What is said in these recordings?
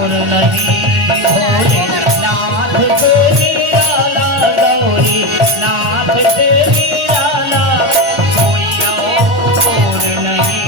और नहीं भोलेनाथ से निराला गौरी नाथ से निराला कोई और नहीं।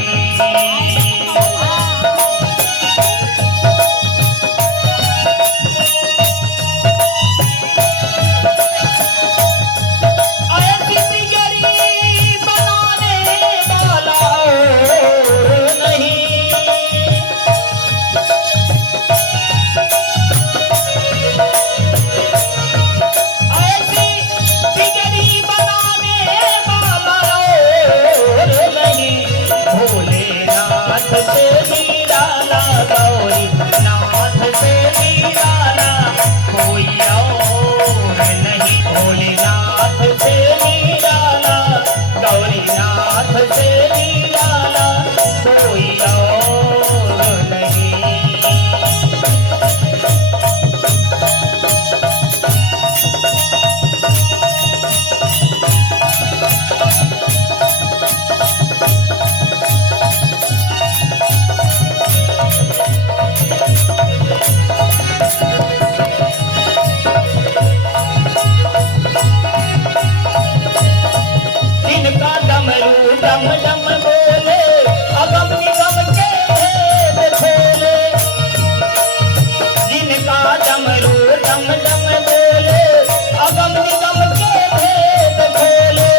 गौरी नाथ से निराला कोई और नहीं भोलेनाथ से निराला गौरी नाथ से निराला कोई और नहीं। डम डम बोले अगम निगम के भेद खोले जिनका डमरू डम डम बोले अगम निगम के भेद खोले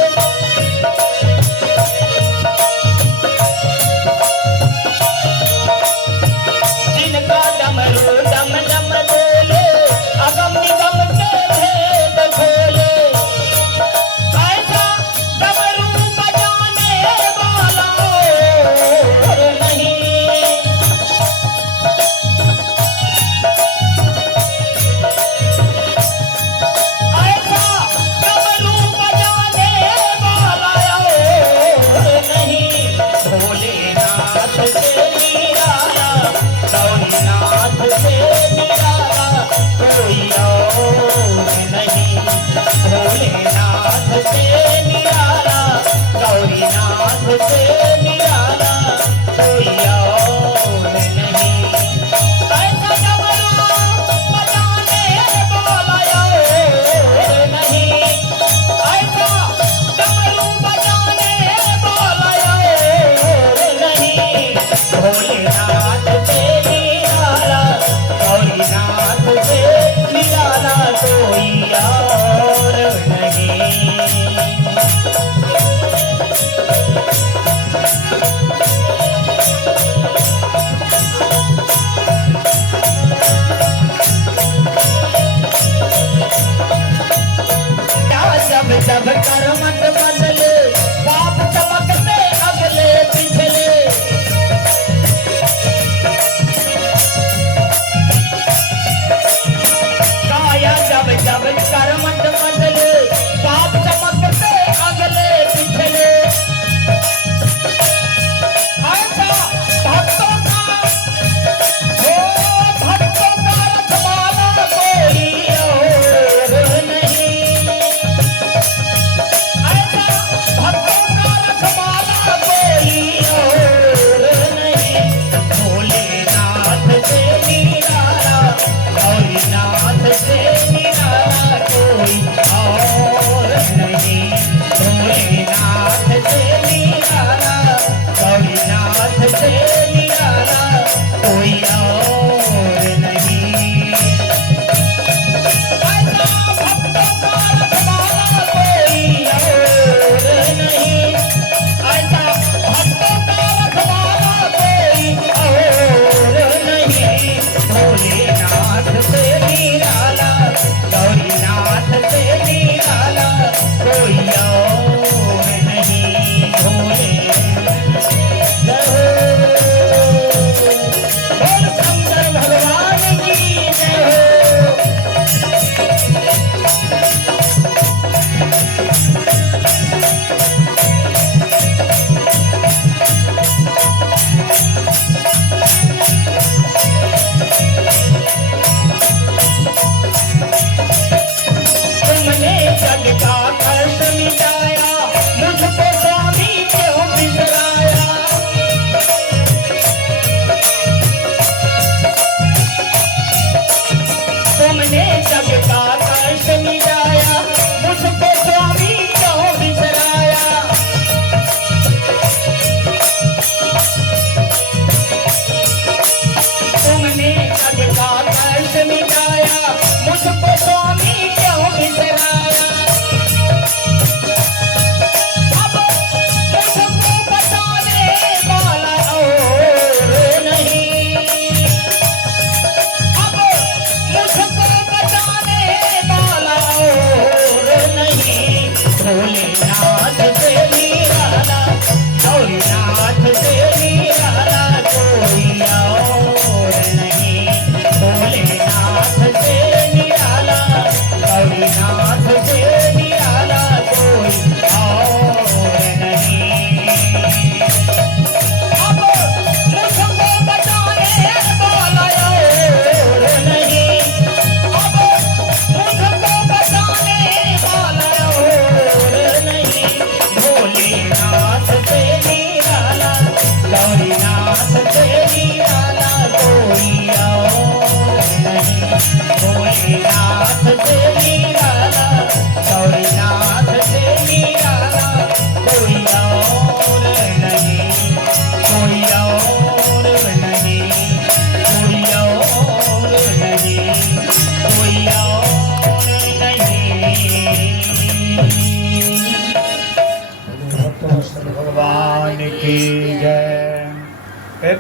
जिनका डमरू डम डम बोले अगम निगम के भेद खोले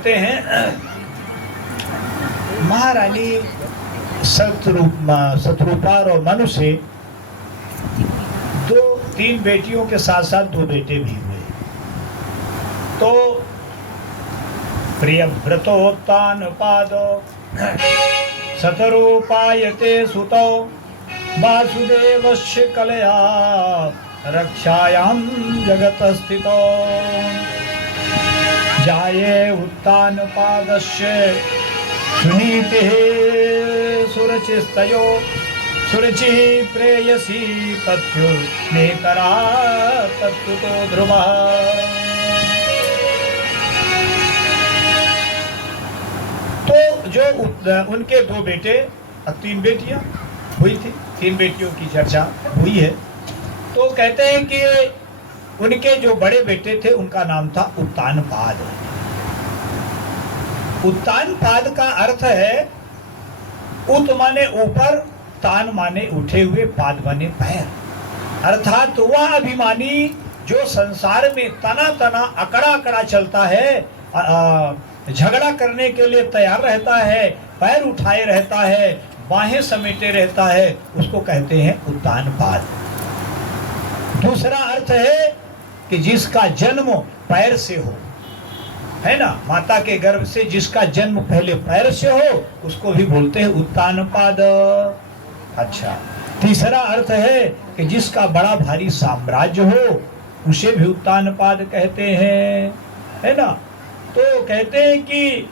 कहते हैं महारानी शत्रुपा और मनु से 2-3 बेटियों के साथ साथ 2 बेटे भी हुए। तो प्रियव्रतोत्तानपादो शतरूपायते सुतौ वासुदेवस्य कलया रक्षायां जगतस्थितो जाये उत्तानपादस्य सुनीतिः सुरचिस्तयो सुरचिः प्रेयसी पथ्यो नेतरा तत्कुतो ध्रुवः। तो जो उनके 2 बेटे और 3 बेटियां हुई थी, 3 बेटियों की चर्चा हुई है। तो कहते हैं कि उनके जो बड़े बेटे थे उनका नाम था उत्तानपाद। उत्तानपाद का अर्थ है उत माने ऊपर, तान माने उठे हुए, पाद माने पैर। अर्थात वह अभिमानी जो संसार में तना तना अकड़ा अकड़ा चलता है, झगड़ा करने के लिए तैयार रहता है, पैर उठाए रहता है, बाहें समेटे रहता है, उसको कहते हैं उत्तानपाद। दूसरा अर्थ है कि जिसका जन्म पैर से हो, है ना, माता के गर्भ से जिसका जन्म पहले पैर से हो उसको भी बोलते हैं उत्तानपाद। अच्छा, तीसरा अर्थ है कि जिसका बड़ा भारी साम्राज्य हो उसे भी उत्तानपाद कहते हैं, है ना। तो कहते हैं कि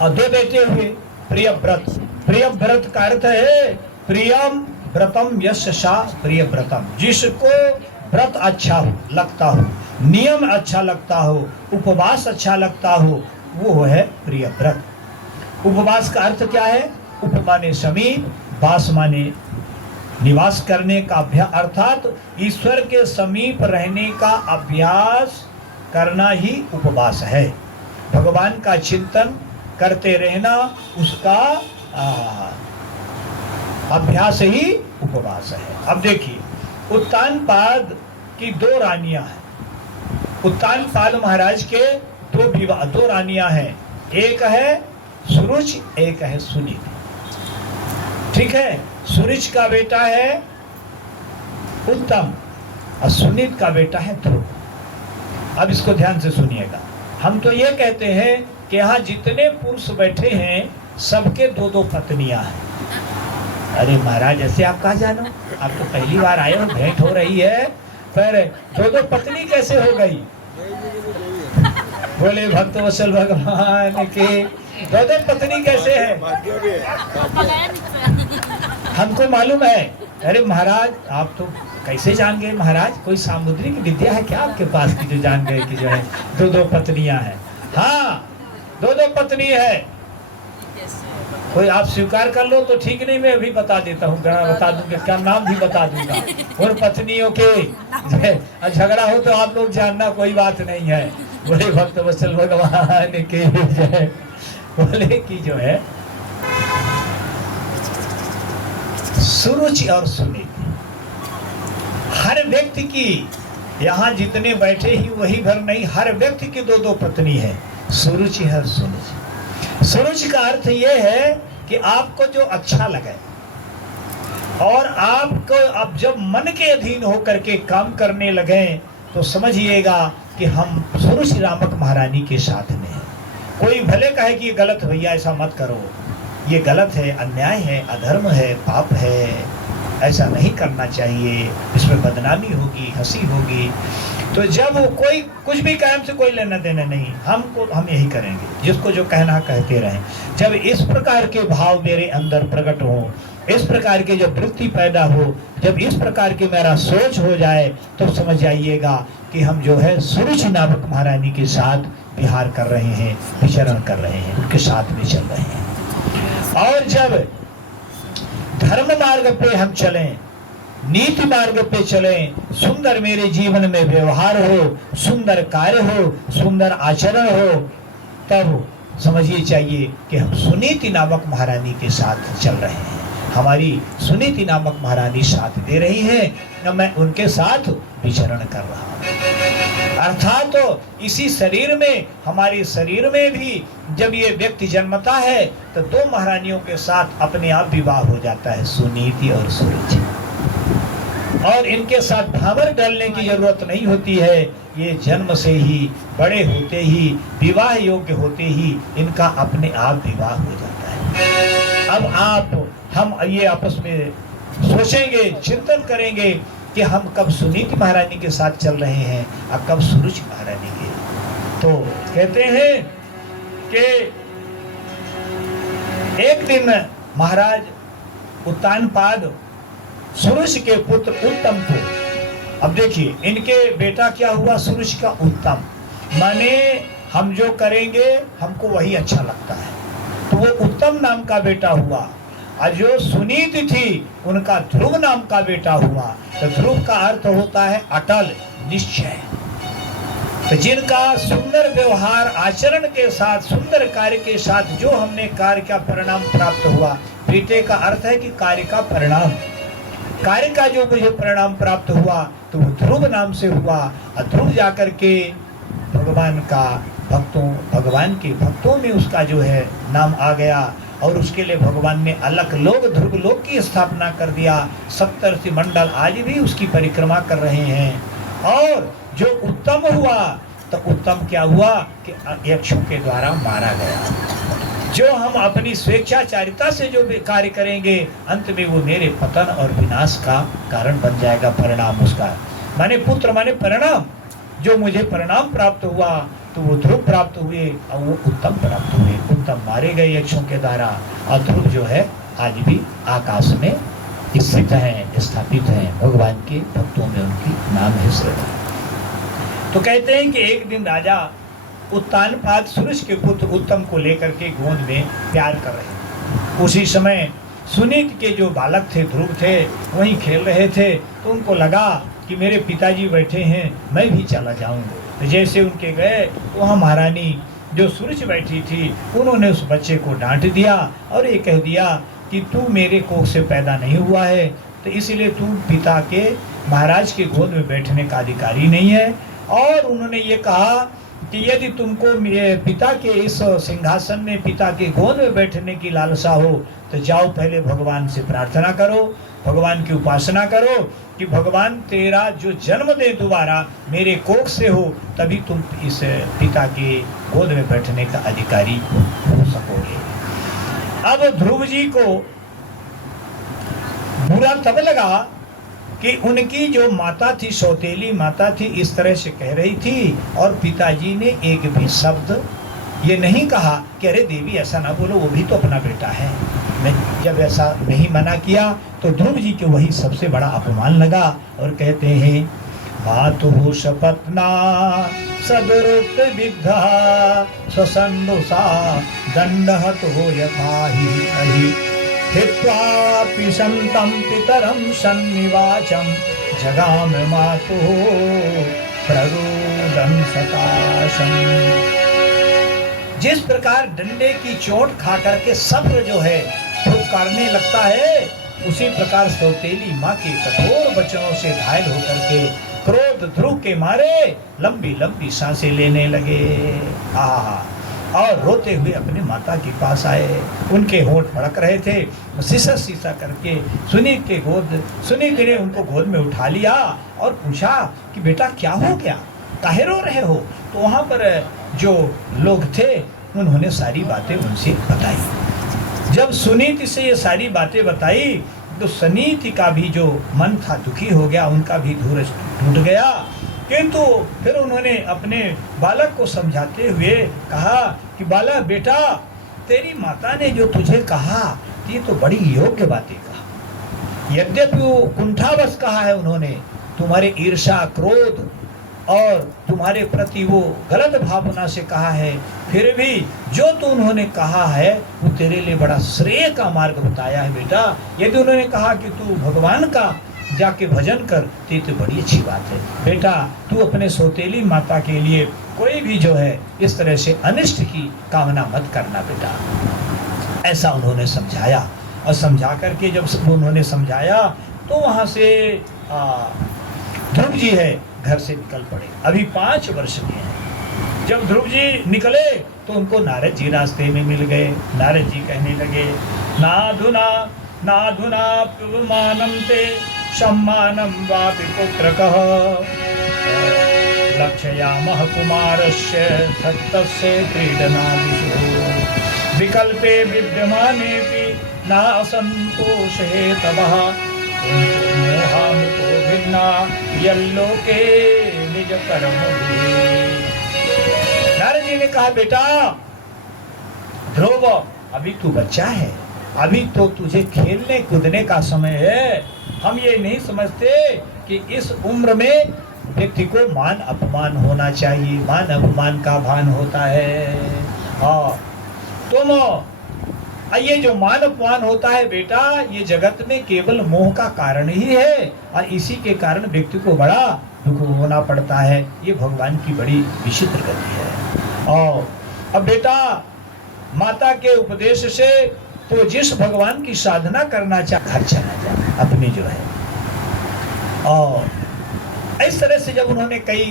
2 बेटे हुए प्रियव्रत। प्रियव्रत का अर्थ है प्रियम व्रतम यस्य सा प्रियव्रतम, जिसको व्रत अच्छा हो लगता हो, नियम अच्छा लगता हो, उपवास अच्छा लगता हो, वो है प्रियव्रत। उपवास का अर्थ क्या है? उप माने समीप, वास माने निवास करने का अभ्यास, अर्थात ईश्वर के समीप रहने का अभ्यास करना ही उपवास है। भगवान का चिंतन करते रहना उसका अभ्यास ही उपवास है। अब देखिए, उत्तानपाद की 2 रानियां हैं। उत्तानपाद महाराज के 2 रानियां हैं, एक है सुरुचि, एक है सुनीति। ठीक है, सुरुचि का बेटा है उत्तम और सुनीत का बेटा है ध्रुव। अब इसको ध्यान से सुनिएगा। हम तो ये कहते हैं कि यहाँ जितने पुरुष बैठे हैं सबके 2-2 पत्नियां हैं। अरे महाराज, ऐसे आप कहाँ जानो, आप तो पहली बार आए हो, भेंट हो रही है, पर 2-2 पत्नी कैसे हो गई? बोले भक्त वत्सल भगवान के 2-2 पत्नी कैसे है? हमको मालूम है। अरे महाराज, आप तो कैसे जान गए महाराज? कोई सामुद्रिक विद्या है क्या आपके पास की जो जान गए कि जो है 2-2 पत्नियां हैं? हाँ, 2-2 पत्नी है। कोई आप स्वीकार कर लो तो ठीक, नहीं मैं अभी बता देता हूँ, बता दूंगा, क्या नाम भी बता दूंगा उन पत्नियों के। झगड़ा हो तो आप लोग जानना, कोई बात नहीं है। बोले भक्त वत्सल भगवान के जय। बोले कि जो है सुरुचि और सुनीति, हर व्यक्ति की, यहाँ जितने बैठे ही वही भर नहीं, हर व्यक्ति की 2-2 पत्नी है। सुरुचि है, सुनीति। सुरुचि का अर्थ ये है कि आपको जो अच्छा लगे और आपको अब जब मन के अधीन होकर के काम करने लगे तो समझिएगा कि हम सुरुचि नामक महारानी के साथ में हैं। कोई भले कहे कि ये गलत भैया, ऐसा मत करो, ये गलत है, अन्याय है, अधर्म है, पाप है, ऐसा नहीं करना चाहिए, इसमें बदनामी होगी, हंसी होगी। तो जब कोई कुछ भी कहे, हमसे कोई लेना देना नहीं, हम यही करेंगे, जिसको जो कहना कहते रहें। जब इस प्रकार के भाव मेरे अंदर प्रकट हो, इस प्रकार के जब वृत्ति पैदा हो, जब इस प्रकार की मेरा सोच हो जाए, तो समझ जाइएगा कि हम जो है सुरुचि नामक महारानी के साथ विहार कर रहे हैं, विचरण कर रहे हैं, उनके साथ में चल रहे हैं। और जब धर्म मार्ग पे हम चलें, नीति मार्ग पे चलें, सुंदर मेरे जीवन में व्यवहार हो, सुंदर कार्य हो, सुंदर आचरण हो, तब समझिए चाहिए कि हम सुनीति नामक महारानी के साथ चल रहे हैं। हमारी सुनीति नामक महारानी साथ दे रही है, न मैं उनके साथ विचरण कर रहा हूँ। अर्थात तो इसी शरीर में, हमारे शरीर में भी जब ये व्यक्ति जन्मता है तो दो महारानियों के साथ अपने आप विवाह हो जाता है, सुनीति और सुरुचि। और इनके साथ भावर डालने की जरूरत नहीं होती है, ये जन्म से ही, बड़े होते ही, विवाह योग्य होते ही इनका अपने आप विवाह हो जाता है। अब हम ये आपस में सोचेंगे, चिंतन करेंगे कि हम कब सुनीति महारानी के साथ चल रहे हैं और कब सुरुचि महारानी के। तो कहते हैं कि एक दिन महाराज उत्तानपाद सुरुचि के पुत्र उत्तम को, अब देखिए इनके बेटा क्या हुआ, सुरुचि का उत्तम, माने हम जो करेंगे हमको वही अच्छा लगता है, तो वो उत्तम नाम का बेटा हुआ। और जो सुनीति थी उनका ध्रुव नाम का बेटा हुआ। तो ध्रुव का अर्थ होता है अटल, निश्चय। तो जिनका सुंदर व्यवहार आचरण के साथ, सुंदर कार्य के साथ जो हमने कार्य का परिणाम प्राप्त हुआ, बेटे का अर्थ है कि कार्य का परिणाम, कार्य का जो मुझे परिणाम प्राप्त हुआ तो वो ध्रुव नाम से हुआ। और ध्रुव जाकर के भगवान के भक्तों में उसका जो है नाम आ गया। और उसके लिए भगवान ने अलग लोक, ध्रुव लोक की स्थापना कर दिया। 70 मंडल आज भी उसकी परिक्रमा कर रहे हैं। और जो उत्तम हुआ तो उत्तम क्या हुआ कि यक्षों के द्वारा मारा गया। जो हम अपनी स्वेच्छाचारिता से जो भी कार्य करेंगे अंत में वो मेरे पतन और विनाश का कारण बन जाएगा। परिणाम उसका माने पुत्र माने परिणाम, जो मुझे परिणाम प्राप्त हुआ तो वो ध्रुव प्राप्त हुए और वो उत्तम प्राप्त हुए। उत्तम मारे गए यक्षों के द्वारा और ध्रुव जो है आज भी आकाश में स्थित हैं, स्थापित हैं। भगवान के भक्तों में उनकी नाम है श्रद्धा। तो कहते हैं कि एक दिन राजा उत्तानपाद सुरुचि के पुत्र उत्तम को लेकर के गोद में प्यार कर रहे। उसी समय सुनीति के जो बालक थे, ध्रुव थे, वहीं खेल रहे थे। तो उनको लगा कि मेरे पिताजी बैठे हैं, मैं भी चला जाऊं। तो जैसे उनके गए, वहाँ महारानी जो सुरुचि बैठी थी, उन्होंने उस बच्चे को डांट दिया और ये कह दिया कि तू मेरे कोख से पैदा नहीं हुआ है, तो इसलिए तू पिता के, महाराज के गोद में बैठने का अधिकारी नहीं है। और उन्होंने ये कहा कि यदि तुमको मेरे पिता के इस सिंहासन में, पिता के गोद में बैठने की लालसा हो तो जाओ पहले भगवान से प्रार्थना करो, भगवान की उपासना करो कि भगवान तेरा जो जन्म दे दोबारा मेरे कोख से हो, तभी तुम इस पिता के गोद में बैठने का अधिकारी हो सकोगे। अब ध्रुव जी को बुरा तब लगा कि उनकी जो माता थी, सौतेली माता थी, इस तरह से कह रही थी और पिताजी ने एक भी शब्द ये नहीं कहा कि अरे देवी ऐसा ना बोलो, वो भी तो अपना बेटा है। मैं जब ऐसा नहीं मना किया तो ध्रुव जी को वही सबसे बड़ा अपमान लगा और कहते हैं मातुः सपत्ना सदरुत विद्धा स्वसंदुषा दंडहतो यथा हि अहि हित्वापि संतं पितरं सन्निवाचं जगाम मातुः प्ररुदं सताशम्। जिस प्रकार डंडे की चोट खा करके सब्र जो है फुफकारने लगता है, उसी प्रकार सौतेली माँ के कठोर वचनों से घायल होकर के क्रोध ध्रुव के मारे लंबी लंबी सांसें लेने लगे। और रोते हुए अपने माता के पास आए। उनके होंठ फड़क रहे थे। सीसा सीसा करके सुनीत ने उनको गोद में उठा लिया और पूछा कि बेटा क्या हो गया, काहे रो रहे हो। तो वहाँ पर जो लोग थे उन्होंने सारी बातें उनसे बताई। जब सुनीति से ये सारी बातें बताई तो सुनीति का भी जो मन था दुखी हो गया, उनका भी धीरज टूट गया। किंतु फिर उन्होंने अपने बालक को समझाते हुए कहा कि बालक बेटा, तेरी माता ने जो तुझे कहा ये तो बड़ी योग्य बातें कहा। यद्यपि वो कुंठावश कहा है उन्होंने, तुम्हारे ईर्ष्या, क्रोध और तुम्हारे प्रति वो गलत भावना से कहा है, फिर भी जो तो उन्होंने कहा है वो तेरे लिए बड़ा श्रेय का मार्ग बताया है बेटा। यदि उन्होंने कहा कि तू भगवान का जाके भजन कर तो बड़ी अच्छी बात है बेटा। तू अपने सौतेली माता के लिए कोई भी जो है इस तरह से अनिष्ट की कामना मत करना बेटा। ऐसा उन्होंने समझाया। और समझा करके जब उन्होंने समझाया तो वहाँ से ध्रुव जी है घर से निकल पड़े। अभी 5 वर्ष के हैं। जब ध्रुव जी निकले तो उनको नारद जी रास्ते में मिल गए। नारद जी कहने लगे, नाधुना नाधुना मानम ते सम्मानम वापि पुत्रकः लक्षयामः कुमारस्य सत्तस्य क्रीडनादिषु विकल्पे विद्यमानेऽपि नासन्तोषे तवः मोहामृतो भिन्ना यल्लोके निज कर्मभिः। नारद जी ने कहा, बेटा ध्रुव, अभी तू बच्चा है, अभी तो तुझे खेलने कूदने का समय है। हम ये नहीं समझते कि इस उम्र में व्यक्ति को मान अपमान होना चाहिए, मान अपमान का भान होता है। हाँ, तुम ये जो मान अपमान होता है बेटा, ये जगत में केवल मोह का कारण ही है और इसी के कारण व्यक्ति को बड़ा दुख होना पड़ता है। ये भगवान की बड़ी विचित्र गति है। और अब बेटा, माता के उपदेश से तो जिस भगवान की साधना करना चाहे घर चला जाए अपने जो है। और इस तरह से जब उन्होंने कई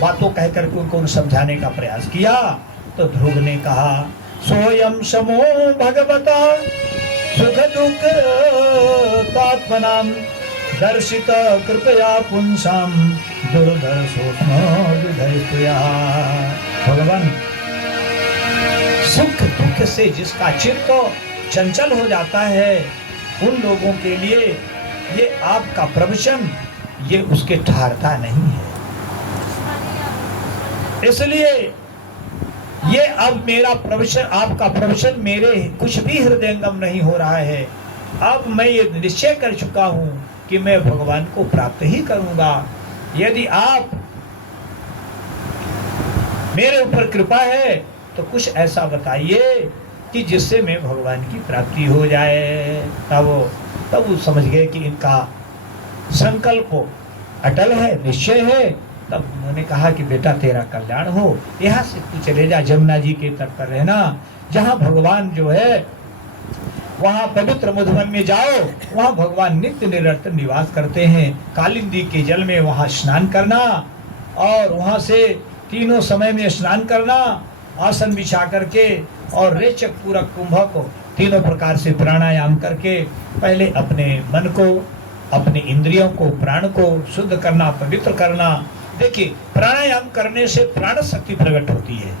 बातों कह करके उनको समझाने का प्रयास किया तो ध्रुव ने कहा, सोयम समो भगवता सुख दुख तात्मनाम दर्शित कृपया पुंसाम दुर्धर्षोष्म दुर्धर्षया। भगवान, सुख दुख से जिसका चित्त चंचल हो जाता है उन लोगों के लिए ये आपका प्रवचन ये उसके ठहरता नहीं है। इसलिए ये अब मेरा प्रवचन, आपका प्रवचन मेरे कुछ भी हृदयंगम नहीं हो रहा है। अब मैं ये निश्चय कर चुका हूं कि मैं भगवान को प्राप्त ही करूंगा। यदि आप मेरे ऊपर कृपा है तो कुछ ऐसा बताइए कि जिससे मैं भगवान की प्राप्ति हो जाए। तब वो समझ गए कि इनका संकल्प अटल है, निश्चय है। तब उन्होंने कहा कि बेटा तेरा कल्याण हो, यहाँ से तू चले जा, जमुना जी के तट पर रहना, जहाँ भगवान जो है वहाँ पवित्र मधुबन में जाओ, वहाँ भगवान नित्य निरंतर निवास करते हैं। कालिंदी के जल में वहाँ स्नान करना और वहाँ से तीनों समय में स्नान करना, आसन बिछा करके और रेचक पूरक कुंभक को तीनों प्रकार से प्राणायाम करके पहले अपने मन को, अपने इंद्रियों को, प्राण को शुद्ध करना, पवित्र करना। देखिए, प्राणायाम करने से प्राण शक्ति प्रकट होती है,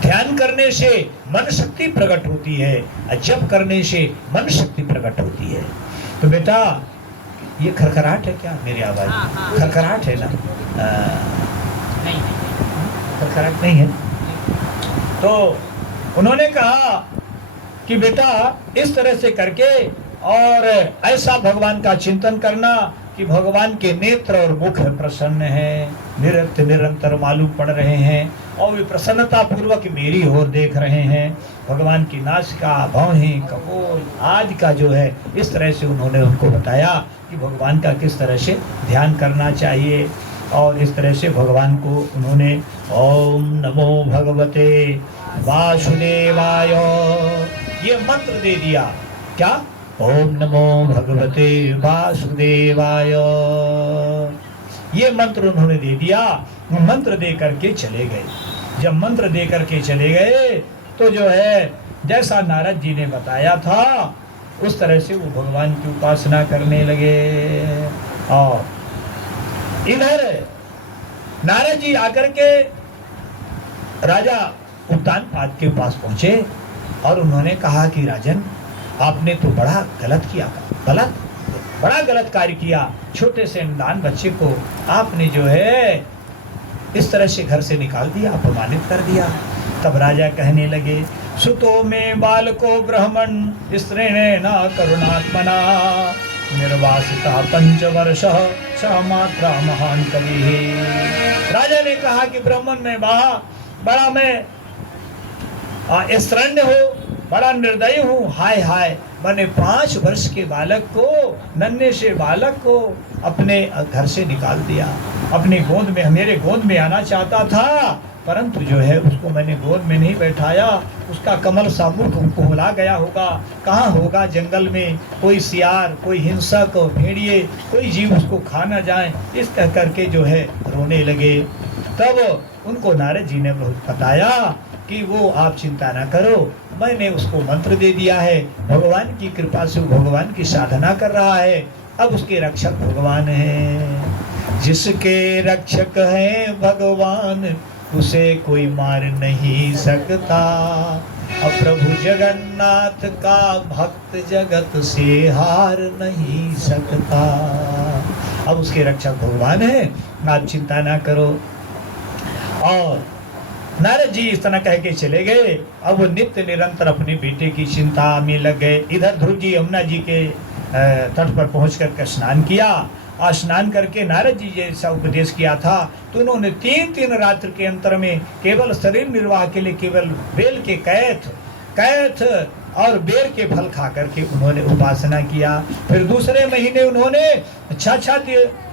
ध्यान करने से मन शक्ति प्रकट होती है, जप करने से मन शक्ति प्रकट होती है। तो बेटा, ये खरखराहट है क्या मेरी आवाज? खरखराहट है ना? नहीं, खरखराहट नहीं है। तो उन्होंने कहा कि बेटा इस तरह से करके और ऐसा भगवान का चिंतन करना कि भगवान के नेत्र और मुख प्रसन्न है, निरंतर मालूम पड़ रहे हैं और वे प्रसन्नता पूर्वक मेरी ओर देख रहे हैं। भगवान की नासिका, भौहें, कपोल आज का जो है, इस तरह से उन्होंने उनको बताया कि भगवान का किस तरह से ध्यान करना चाहिए। और इस तरह से भगवान को उन्होंने ओम नमो भगवते वासुदेवाय ये मंत्र दे दिया। क्या? ओम नमो भगवते वासुदेवाय, ये मंत्र उन्होंने दे दिया। मंत्र दे करके चले गए। जब मंत्र दे करके चले गए तो जो है जैसा नारद जी ने बताया था उस तरह से वो भगवान की उपासना करने लगे। और इधर नारद जी आकर के राजा उत्तानपाद के पास पहुंचे और उन्होंने कहा कि राजन, आपने तो बड़ा गलत किया, बड़ा गलत कार्य किया। छोटे से नादान बच्चे को आपने जो है इस तरह से घर से निकाल दिया, अपमानित कर दिया। तब राजा कहने लगे, सुतो में बालको ब्राह्मण स्त्रीणे न करुणात्मना निर्वासिता 5 वर्ष समात्रा महान कवि। राजा ने कहा कि ब्राह्मण में बड़ा मैं स्त्रण्य हूँ, बड़ा निर्दयी हूँ। हाय हाय, मैंने 5 वर्ष के बालक को, नन्हे से बालक को अपने घर से निकाल दिया। अपने गोद में, मेरे गोद में आना चाहता था परंतु जो है उसको मैंने गोद में नहीं बैठाया, उसका कमल सा मुख कोहला गया होगा, कहाँ होगा जंगल में कोई सियार, कोई हिंसक, भेड़िए, कोई जीव उसको खा न जाए, इस कह करके जो है रोने लगे। तब उनको नारद जी ने बहुत बताया कि वो आप चिंता ना करो, मैंने उसको मंत्र दे दिया है, भगवान की कृपा से वो भगवान की साधना कर रहा है, अब उसके रक्षक भगवान हैं। जिसके रक्षक हैं भगवान उसे कोई मार नहीं सकता, अब प्रभु जगन्नाथ का भक्त जगत से हार नहीं सकता। अब उसके रक्षक भगवान है, आप चिंता ना करो। और नारद जी इस तरह कह के चले गए। अब वो नित्य निरंतर अपने बेटे की चिंता में लग गए। इधर ध्रुव जी यमुना जी के तट पर पहुंच करके स्नान किया, और स्नान करके नारद जी जैसा उपदेश किया था तो उन्होंने 3 रात्र के अंतर में केवल शरीर निर्वाह के लिए केवल बेल के कैथ और बेर के फल खा करके उन्होंने उपासना किया। फिर दूसरे महीने उन्होंने 6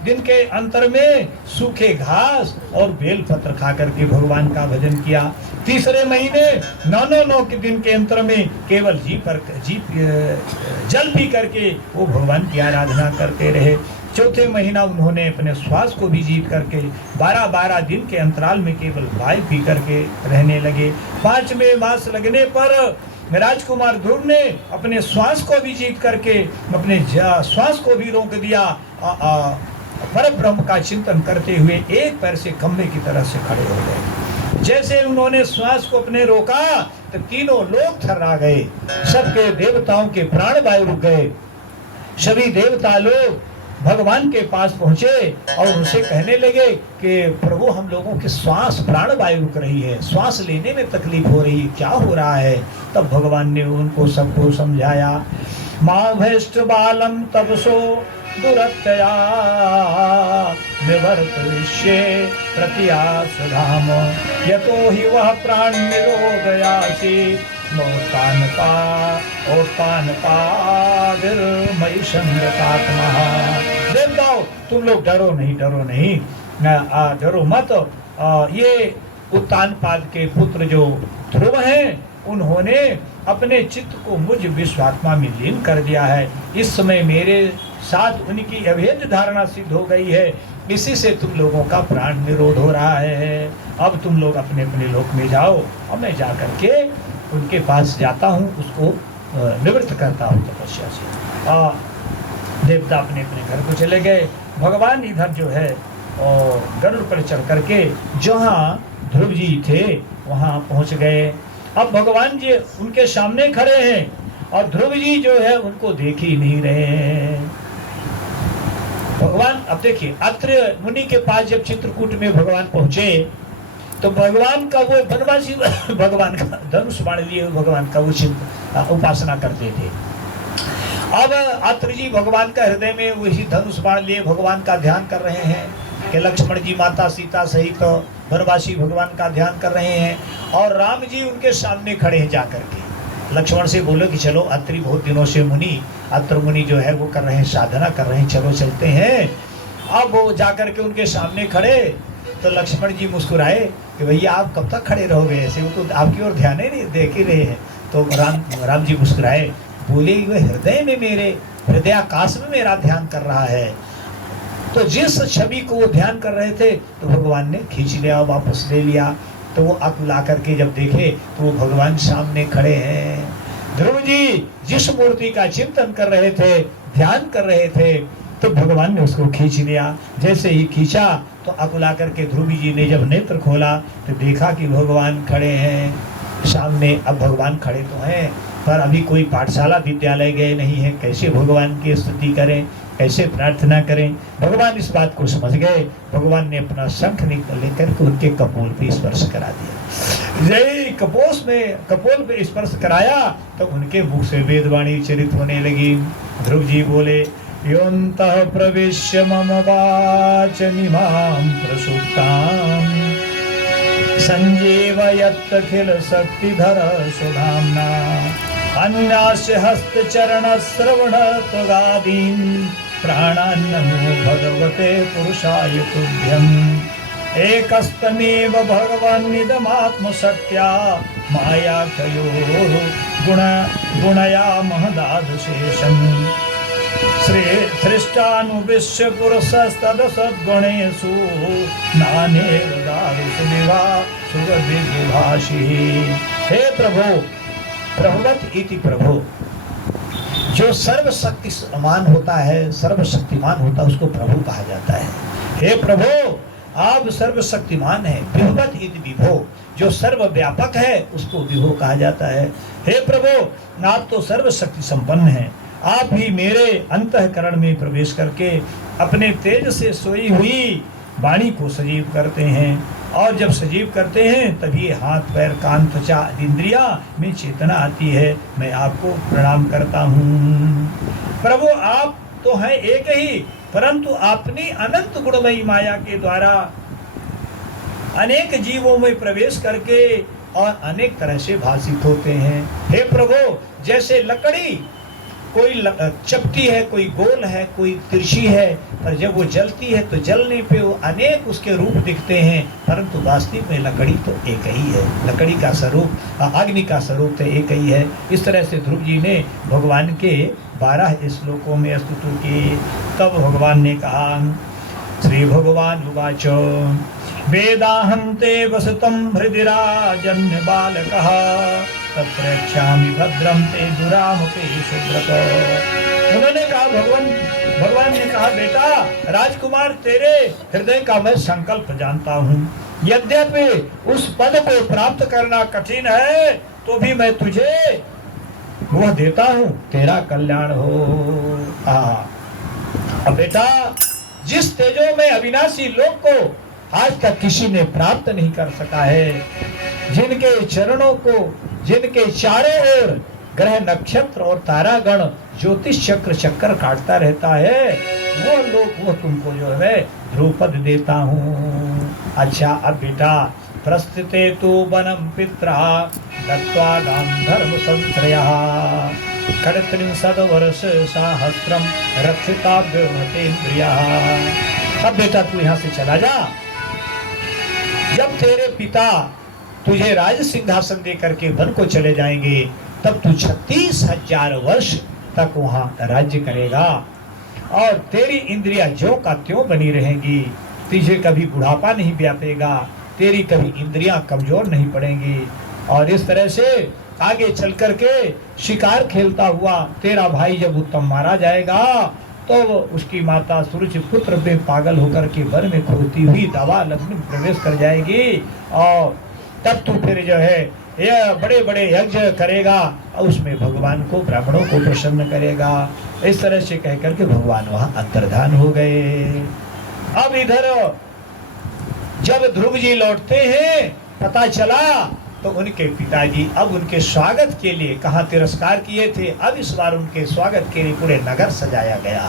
दिन के अंतर में सूखे घास और बेल पत्र खा करके भगवान का भजन किया। तीसरे महीने 9 के दिन के अंतर में केवल जल पी करके वो भगवान की आराधना करते रहे। चौथे महीना उन्होंने अपने श्वास को भी जीत करके 12 दिन के अंतराल में केवल वायु पी करके रहने लगे। 5वें मास लगने पर राजकुमार ध्रुव ने अपने श्वास को भी जीत करके अपने श्वास को भी रोक दिया, पर ब्रह्म का चिंतन करते हुए एक पैर से खंभे की तरह से खड़े हो गए। जैसे उन्होंने श्वास को अपने रोका तो तीनों लोग थर्रा गए, सबके देवताओं के प्राण वायु रुक गए। सभी देवता लोग भगवान के पास पहुंचे और उनसे कहने लगे कि प्रभु हम लोगों की श्वास प्राण वायु रुक रही है, श्वास लेने में तकलीफ हो रही है, क्या हो रहा है। तब भगवान ने उनको सबको समझाया। माँ भैष्ट बालम तपसो दुरत्या निवर्तयिष्ये प्रतिया सुधाम यतो ही वह प्राण निरोधयासि देवताओ तुम लोग डरो नहीं, डरो मत। ये उत्तानपाद के पुत्र जो ध्रुव हैं उन्होंने अपने चित्त को मुझ विश्वात्मा में लीन कर दिया है। इस समय मेरे साथ उनकी अभेद धारणा सिद्ध हो गई है, इसी से तुम लोगों का प्राण निरोध हो रहा है। अब तुम लोग अपने अपने लोक में जाओ, अब मैं जा करके उनके पास जाता हूँ, उसको निवृत्त करता हूँ तपस्या से। देवता अपने अपने घर को चले गए। भगवान इधर जो है गरुड़ पर चढ़ करके जहाँ ध्रुव जी थे वहाँ पहुँच गए। अब भगवान जी उनके सामने खड़े हैं और ध्रुव जी जो है उनको देख ही नहीं रहे हैं। भगवान अब देखिए अत्रि मुनि के पास जब चित्रकूट में भगवान पहुंचे तो भगवान का वो वनवासी भगवान का धनुष बाण लिए भगवान का वो उपासना करते थे। अब अत्रि जी भगवान का हृदय में वही धनुष बाण लिए भगवान का ध्यान कर रहे हैं कि लक्ष्मण जी माता सीता सहित तो वनवासी भगवान का ध्यान कर रहे हैं और राम जी उनके सामने खड़े हैं जाकर के। लक्ष्मण से बोलो कि चलो अत्रि बहुत दिनों से अत्रि मुनि जो है वो कर रहे हैं, साधना कर रहे हैं, चलो चलते हैं। अब वो जाकर के उनके सामने खड़े तो लक्ष्मण जी मुस्कुराए कि भैया आप कब तक खड़े रहोगे ऐसे, वो तो आपकी ओर ध्यान ही नहीं देख ही रहे हैं। तो राम जी मुस्कुराए, बोले वो हृदय में मेरे हृदयाकाश में मेरा ध्यान कर रहा है। तो जिस छवि को वो ध्यान कर रहे थे तो भगवान ने खींच लिया, वापस ले लिया। तो वो अक्ल ला करके जब देखे तो वो भगवान सामने खड़े हैं। ध्रुव जी जिस मूर्ति का चिंतन कर रहे थे, ध्यान कर रहे थे, तो भगवान ने उसको खींच लिया। जैसे ही खींचा तो अकुला करके ध्रुव जी ने जब नेत्र खोला तो देखा कि भगवान खड़े हैं सामने। अब भगवान खड़े तो हैं पर अभी कोई पाठशाला विद्यालय गए नहीं है, कैसे भगवान की स्तुति करें, कैसे प्रार्थना करें। भगवान इस बात को समझ गए। भगवान ने अपना शंख लेकर के उनके कपोल पे स्पर्श करा दिया। जय कपोल पे स्पर्श कराया तो उनके मुख से वेदवाणी चरित होने लगी। ध्रुव जी बोले, योऽन्तः प्रविश्य मम वाचमिमां प्रसुप्तां संजीवयत्यखिल शक्तिधर सुधाम्ना अन्यास्य हस्तचरण श्रवण त्वगादीन् प्राणान् नमो भगवते पुरुषाय तुभ्यम्। एकस्तमेव भगवन्निदमात्मशक्त्या माया गुणया महदादशेषम् सृष्टानुविश्य पुरुषस्तदसद्गुणेषु नानेव दारुषु विभाषी। हे प्रभो, प्रभुवत इति प्रभो, जो सर्वशक्तिमान होता है, सर्वशक्तिमान होता है, उसको प्रभु कहा जाता है। हे प्रभु, आप सर्वशक्तिमान है। विभवत इति विभो, जो सर्वव्यापक है, उसको विभो कहा जाता है। हे प्रभु, आप तो सर्वशक्ति संपन्न हैं। आप ही मेरे अंतःकरण में प्रवेश करके अपने तेज से सोई हुई वाणी को सजीव करते हैं, और जब सजीव करते हैं तभी हाथ पैर कान त्वचा इंद्रिया में चेतना आती है। मैं आपको प्रणाम करता हूँ। प्रभु, आप तो हैं एक ही, परंतु अपनी अनंत गुणमयी माया के द्वारा अनेक जीवों में प्रवेश करके और अनेक तरह से भाषित होते हैं। हे प्रभु, जैसे लकड़ी कोई चपटी है, कोई गोल है, कोई तिरछी है, पर जब वो जलती है तो जलने पे वो अनेक उसके रूप दिखते हैं, परंतु वास्तविक में लकड़ी तो एक ही है। लकड़ी का स्वरूप, अग्नि का स्वरूप तो एक ही है। इस तरह से ध्रुव जी ने भगवान के 12 श्लोकों में स्तुति की। तब भगवान ने कहा, श्री भगवान उवाच वेदाहं ते वसतं हृदिराजन्य बालकः तत्प्रेक्ष्यामि भद्रं ते दुरामपि सुब्रत। उन्होंने कहा, भगवान ने कहा, बेटा राजकुमार, तेरे हृदय का मैं संकल्प जानता हूँ। यद्यपि उस पद को प्राप्त करना कठिन है, तो भी मैं तुझे वह देता हूँ, तेरा कल्याण हो। अब बेटा, जिस तेजो में अविनाशी लोक को आज तक किसी ने प्राप्त नहीं कर सका है, जिनके चरणों को, जिनके चारों ओर ग्रह नक्षत्र और तारागण ज्योतिष चक्र चक्कर काटता रहता है, वो लोग, वो तुमको जो है ध्रुपद देता हूँ। अच्छा, अब बेटा, प्रस्थिते तु वनम पित्रा दत्त्वा गांधर्व संत्रयः षड्त्रिंशत् वर्ष सहस्रम रक्षिताभ्योऽतेन्द्रियः। अब बेटा तू यहाँ से चला जा। जब तेरे पिता तुझे राज सिंहासन दे करके वन को चले जाएंगे, तब तू 36,000 वर्ष तक वहाँ राज्य करेगा, और तेरी इंद्रियां ज्यों का त्यों बनी रहेंगी। तुझे कभी बुढ़ापा नहीं व्यापेगा, तेरी कभी इंद्रियां कमजोर नहीं पड़ेंगी। और इस तरह से आगे चल करके शिकार खेलता हुआ तेरा भाई जब उत्तम मारा जाएगा, तो उसकी माता सूर्य पुत्र में पागल होकर के वन में खोती हुई दवा लग्न में प्रवेश कर जाएगी, और तब तू फिर जो है यह बड़े बड़े यज्ञ करेगा, और उसमें भगवान को, ब्राह्मणों को प्रसन्न करेगा। इस तरह से कह करके भगवान वहाँ अंतर्धान हो गए। अब इधर जब ध्रुव जी लौटते हैं, पता चला तो उनके पिताजी अब उनके स्वागत के लिए कहाँ तिरस्कार किए थे, अब इस बार उनके स्वागत के लिए पूरे नगर सजाया गया।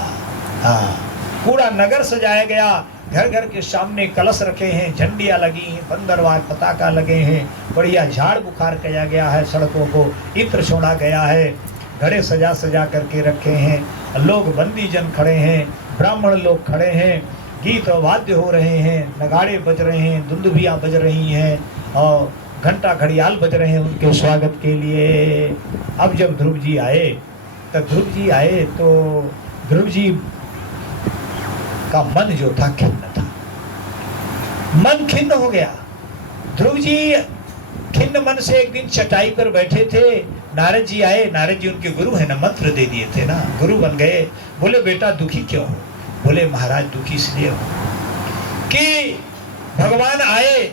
हाँ, पूरा नगर सजाया गया। घर घर के सामने कलश रखे हैं, झंडियाँ लगी हैं, बंदरवार पताका लगे हैं, बढ़िया झाड़ बुखार किया गया है, सड़कों को इत्र छोड़ा गया है, घड़े सजा सजा करके रखे हैं, लोग बंदी जन खड़े हैं, ब्राह्मण लोग खड़े हैं, गीत और वाद्य हो रहे हैं, नगाड़े बज रहे हैं, दुंदुभियाँ बज रही हैं, और घंटा घड़ियाल बज रहे हैं उनके स्वागत के लिए। अब जब ध्रुव जी आए, तो ध्रुव जी का मन जो था खिन्न था, मन खिन्न हो गया। ध्रुव जी खिन्न मन से एक दिन चटाई पर बैठे थे, नारद जी आए। नारद जी उनके गुरु है ना, मंत्र दे दिए थे ना, गुरु बन गए। बोले बेटा दुखी क्यों हो? बोले महाराज दुखी इसलिए हो कि भगवान आए,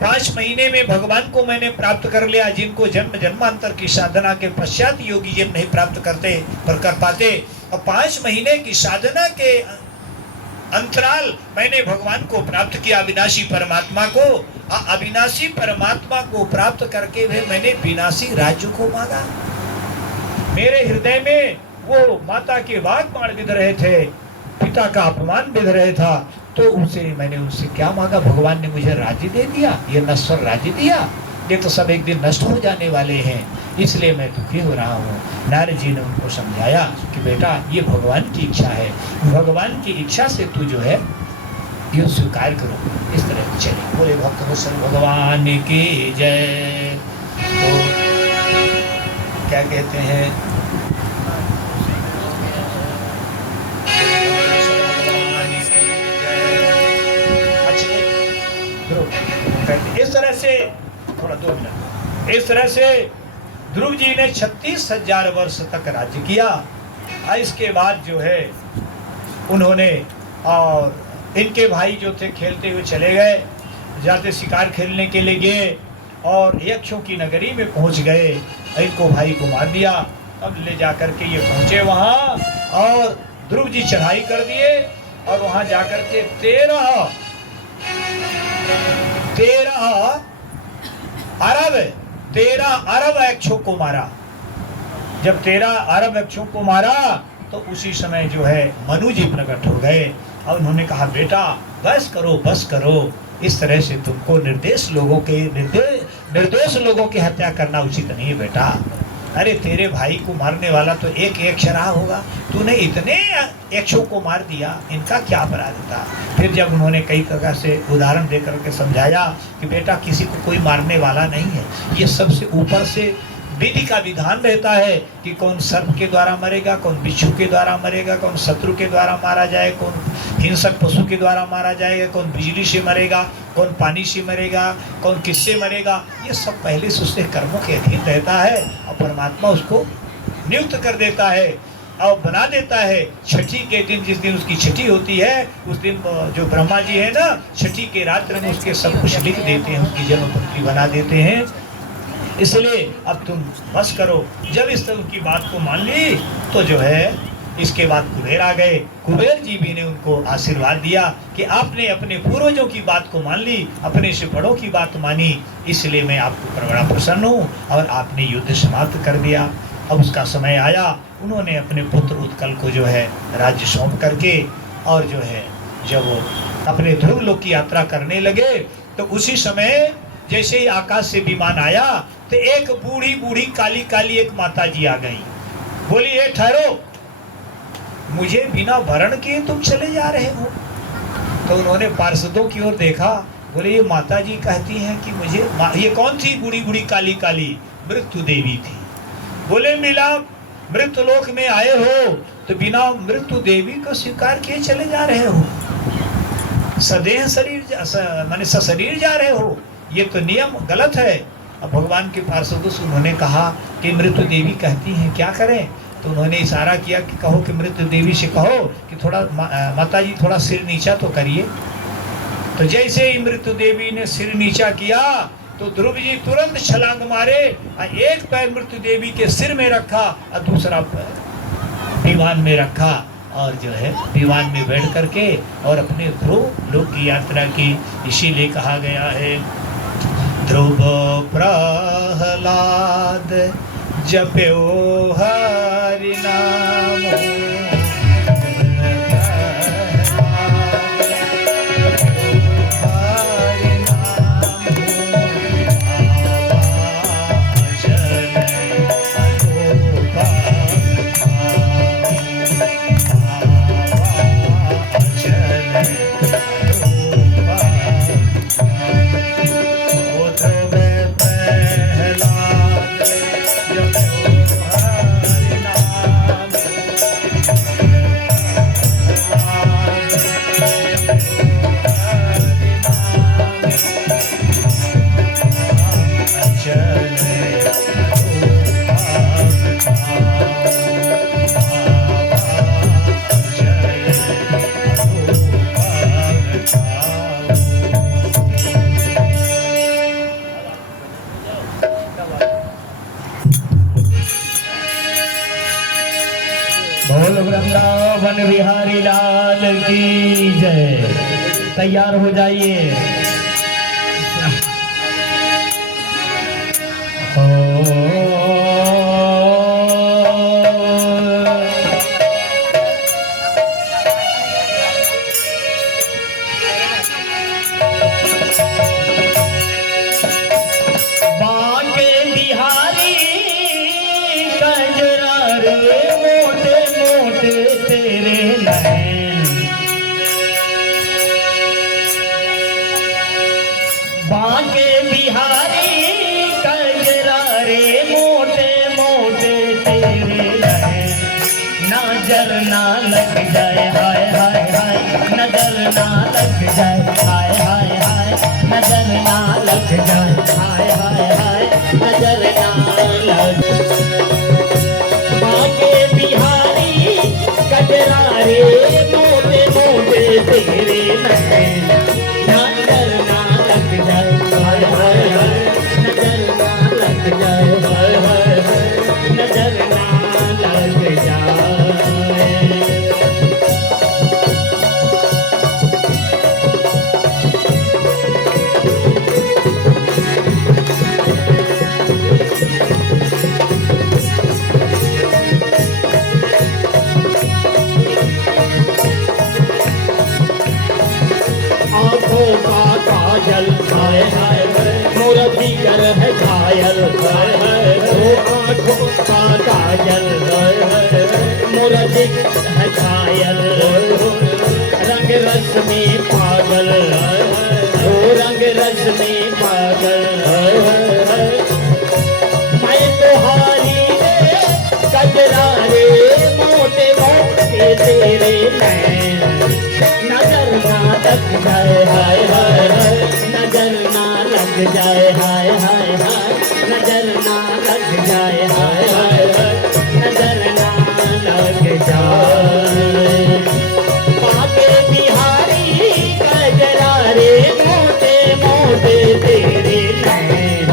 5 महीने में भगवान को मैंने प्राप्त कर लिया, जिनको जन्म जन्मांतर की साधना के पश्चात योगी जन नहीं प्राप्त करते पर कर पाते, और 5 महीने की साधना के अंतराल मैंने भगवान को प्राप्त किया, अविनाशी परमात्मा को। अविनाशी परमात्मा को प्राप्त करके भी मैंने विनाशी राज्य को मांगा। मेरे हृदय में वो माता के वाग बाण बिध रहे थे, पिता का अपमान बिध रहे था, तो मैंने उनसे क्या मांगा? भगवान ने मुझे राज्य दे दिया, ये नश्वर राज्य दिया, ये तो सब एक दिन नष्ट हो जाने वाले हैं, इसलिए मैं दुखी हो रहा हूँ। नारद जी ने उनको समझाया कि बेटा ये भगवान की इच्छा है, भगवान की इच्छा से तू जो है ये स्वीकार करो। इस तरह चले। बोले भक्त वत्सल भगवान की जय। तो क्या कहते हैं, इस तरह से थोड़ा 2 मिनट, इस तरह से ध्रुव जी ने 36,000 वर्ष तक राज्य किया। और इसके बाद जो है उन्होंने, और इनके भाई जो थे खेलते हुए चले गए, जाते शिकार खेलने के लिए गए और यक्षों की नगरी में पहुंच गए। इनको भाई को मार दिया। अब ले जाकर के ये पहुंचे वहां और ध्रुव जी चढ़ाई कर दिए और वहां जाकर के 13 अरब यक्षों को मारा। जब 13 अरब यक्षों को मारा तो उसी समय जो है मनु जी प्रकट हो गए और उन्होंने कहा, बेटा बस करो, इस तरह से तुमको निर्दोष लोगों की हत्या करना उचित नहीं है बेटा। अरे तेरे भाई को मारने वाला तो एक यक्षराज होगा, तूने इतने यक्षों को मार दिया, इनका क्या अपराध था। फिर जब उन्होंने कई तरह से उदाहरण दे करके समझाया कि बेटा किसी को कोई मारने वाला नहीं है, ये सबसे ऊपर से विधि का विधान रहता है कि कौन सर्प के द्वारा मरेगा, कौन बिच्छू के द्वारा मरेगा, कौन शत्रु के द्वारा मारा जाए, कौन हिंसक पशु के द्वारा मारा जाएगा, कौन बिजली से मरेगा, कौन पानी से मरेगा, कौन किससे मरेगा। ये सब पहले से उसके कर्मों के अधीन रहता है और परमात्मा उसको नियुक्त कर देता है और बना देता है। छठी के दिन, जिस दिन उसकी छठी होती है, उस दिन जो ब्रह्मा जी है ना, छठी के रात्र में उसके सब कुछ लिख देते हैं, उसकी जन्म पत्री बना देते हैं। इसलिए अब तुम बस करो। जब इस तरह की बात को मान ली तो जो है इसके बाद कुबेर आ गए। कुबेर जी भी ने उनको आशीर्वाद दिया कि आपने अपने पूर्वजों की बात को मान ली, अपने से बड़ों की बात मानी, इसलिए मैं आपको पर बड़ा प्रसन्न हूँ और आपने युद्ध समाप्त कर दिया। अब उसका समय आया, उन्होंने अपने पुत्र उत्कल को जो है राज्य सौंप करके और जो है जब वो अपने ध्रुव लोक की यात्रा करने लगे तो उसी समय जैसे ही आकाश से विमान आया तो एक बूढ़ी काली एक माता जी आ गई। बोली, ये ठहरो, मुझे बिना वरण किए तुम चले जा रहे हो। तो उन्होंने पार्षदों की ओर देखा, बोले ये माता जी कहती हैं कि मुझे, ये कौन थी बूढ़ी काली? मृत्यु देवी थी। बोले, मिला मृत्यु लोक में आए हो तो बिना मृत्यु देवी को स्वीकार किए चले जा रहे हो, सदेह शरीर माने सशरीर जा रहे हो, ये तो नियम गलत है। अब भगवान के पार्षदों से उन्होंने कहा कि मृत्यु देवी कहती हैं, क्या करें। तो उन्होंने इशारा किया कि कहो कि मृत्यु देवी से कहो कि थोड़ा माता जी थोड़ा सिर नीचा तो करिए। तो जैसे ही मृत्यु देवी ने सिर नीचा किया तो ध्रुव जी तुरंत छलांग मारे और एक पैर मृत्यु देवी के सिर में रखा और दूसरा पैर विमान में रखा और जो है विमान में बैठ करके और अपने ध्रुव लोक की यात्रा की। इसीलिए कहा गया है, ध्रुव प्रहलाद जप्यो हरि नाम, बोल वृंदावन बिहारी लाल की जय। तैयार हो जाइए। नजर ना लग जाए हाय हाय हाय नजर ना लग जाए हाय हाय हाय नजर ना लग जाए हाय हाय हाय नजर ना लग बाके बिहारी कजरारे मोटे मोटे तेरे नैन नजर ना लग जाए हाय हाय हाय नजर ना लग जाए हाय हाय हाय नजर ना लग जाए आंखों का काजल हाय हाय मोरा जिगर है घायल हाय हाय ओ आंखों का काजल हाय हाय मोरा जिगर है घायल रंग रस में पागल हाय हाय ओ रंग रस में पागल हाय हाय मैं तुम्हारी रे कजरा रे मोटे मोटे तेरे नैन नजर ना लग जाए हाय हाय हाय नजर ना लग जाए हाय हाय हाय नजर ना लग जाए हाय हाय हाय नजर ना लग जाए बाके बिहारी कजरा रे मोटे मोटे तेरे नैन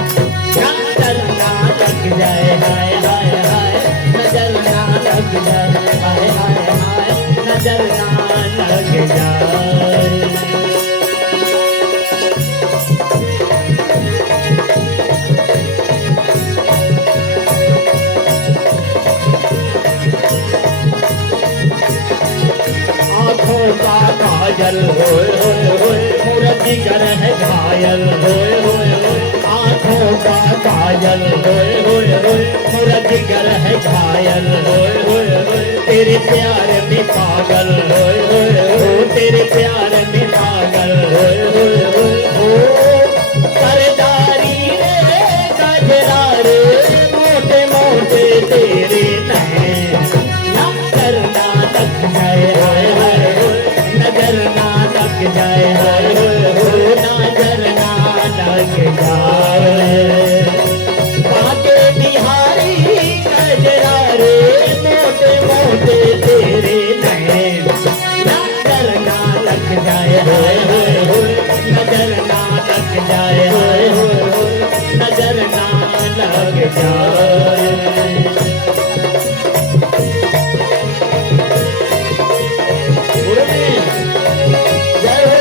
नजर ना लग जाए हाय हाय हाय नजर ना लग जाए हाय हाय हाय नजर ना लग जाए आंखों का काजल होए होए होए मोरा जिगर है घायल होए होए होए आंखों का काजल होए होए होए मोरा जिगर है घायल होए होए होए तेरे प्यार में पागल होए होए हो तेरे प्यार में पागल होए होए होए हो सरदारी रे गजरा रे मोटे मोटे तेरे नैन नजर ना लग जाए हाय हाय नजर ना लग जाए हाय हो नजर ना लग जाए बाके बिहारी कजरा रे मोटे मोटे तेरे नैन नजर ना लग जाए हाय हाय नजर ना लग जाए हाय नजर ना लग जाए जय हो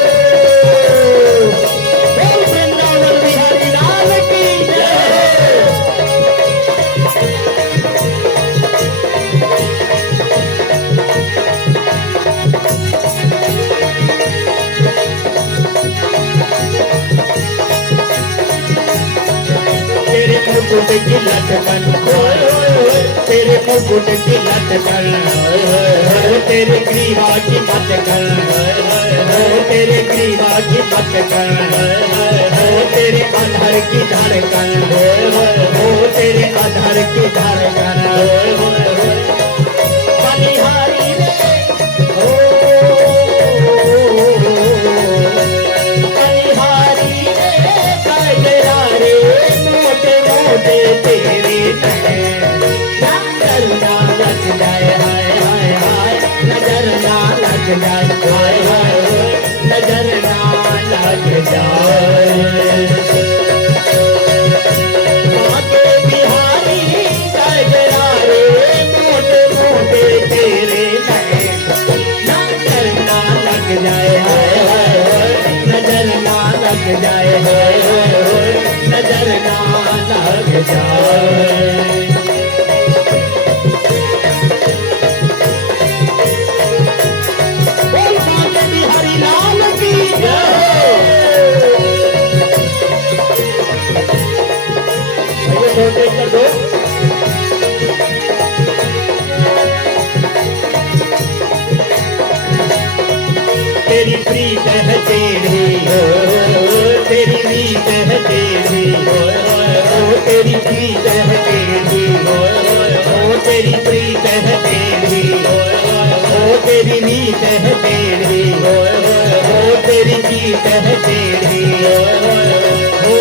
बोल वृंदावन बिहारी लाल की जय तेरे मुकुट की लटकन होए होए होए तेरे मुकुट की लटकन होए होए होए तेरे ग्रीवा की मटकन होए होए होए तेरे ग्रीवा की मटकन होए होए होए तेरे अधर की धड़कन होए होए होए तेरे अधर की धड़कन होए होए होए बलिहारी रे ओ बलिहारी रे कजरा रे मोटे मोटे तेरे नैन नजर ना लग जाए हाय हाय हाय नजर ना लग जाए हाय हाय नजर ना लग जाए बाके बिहारी कजरा रे मोटे मोटे तेरे नैन नजर ना लग जाए हाय हाय नजर ना लग जाए हाय हाय नजर ना लग जाए बोल बाके बिहारी लाल की जय भैया दो कर दो तेरी प्रीत है तेरी हो तेरी रीत है तेरी हो तेरी प्रीत है तेरी हो तेरी प्रीत है तेरी हो तेरी नीत है तेरी, हो तेरी जीत है तेरी, हो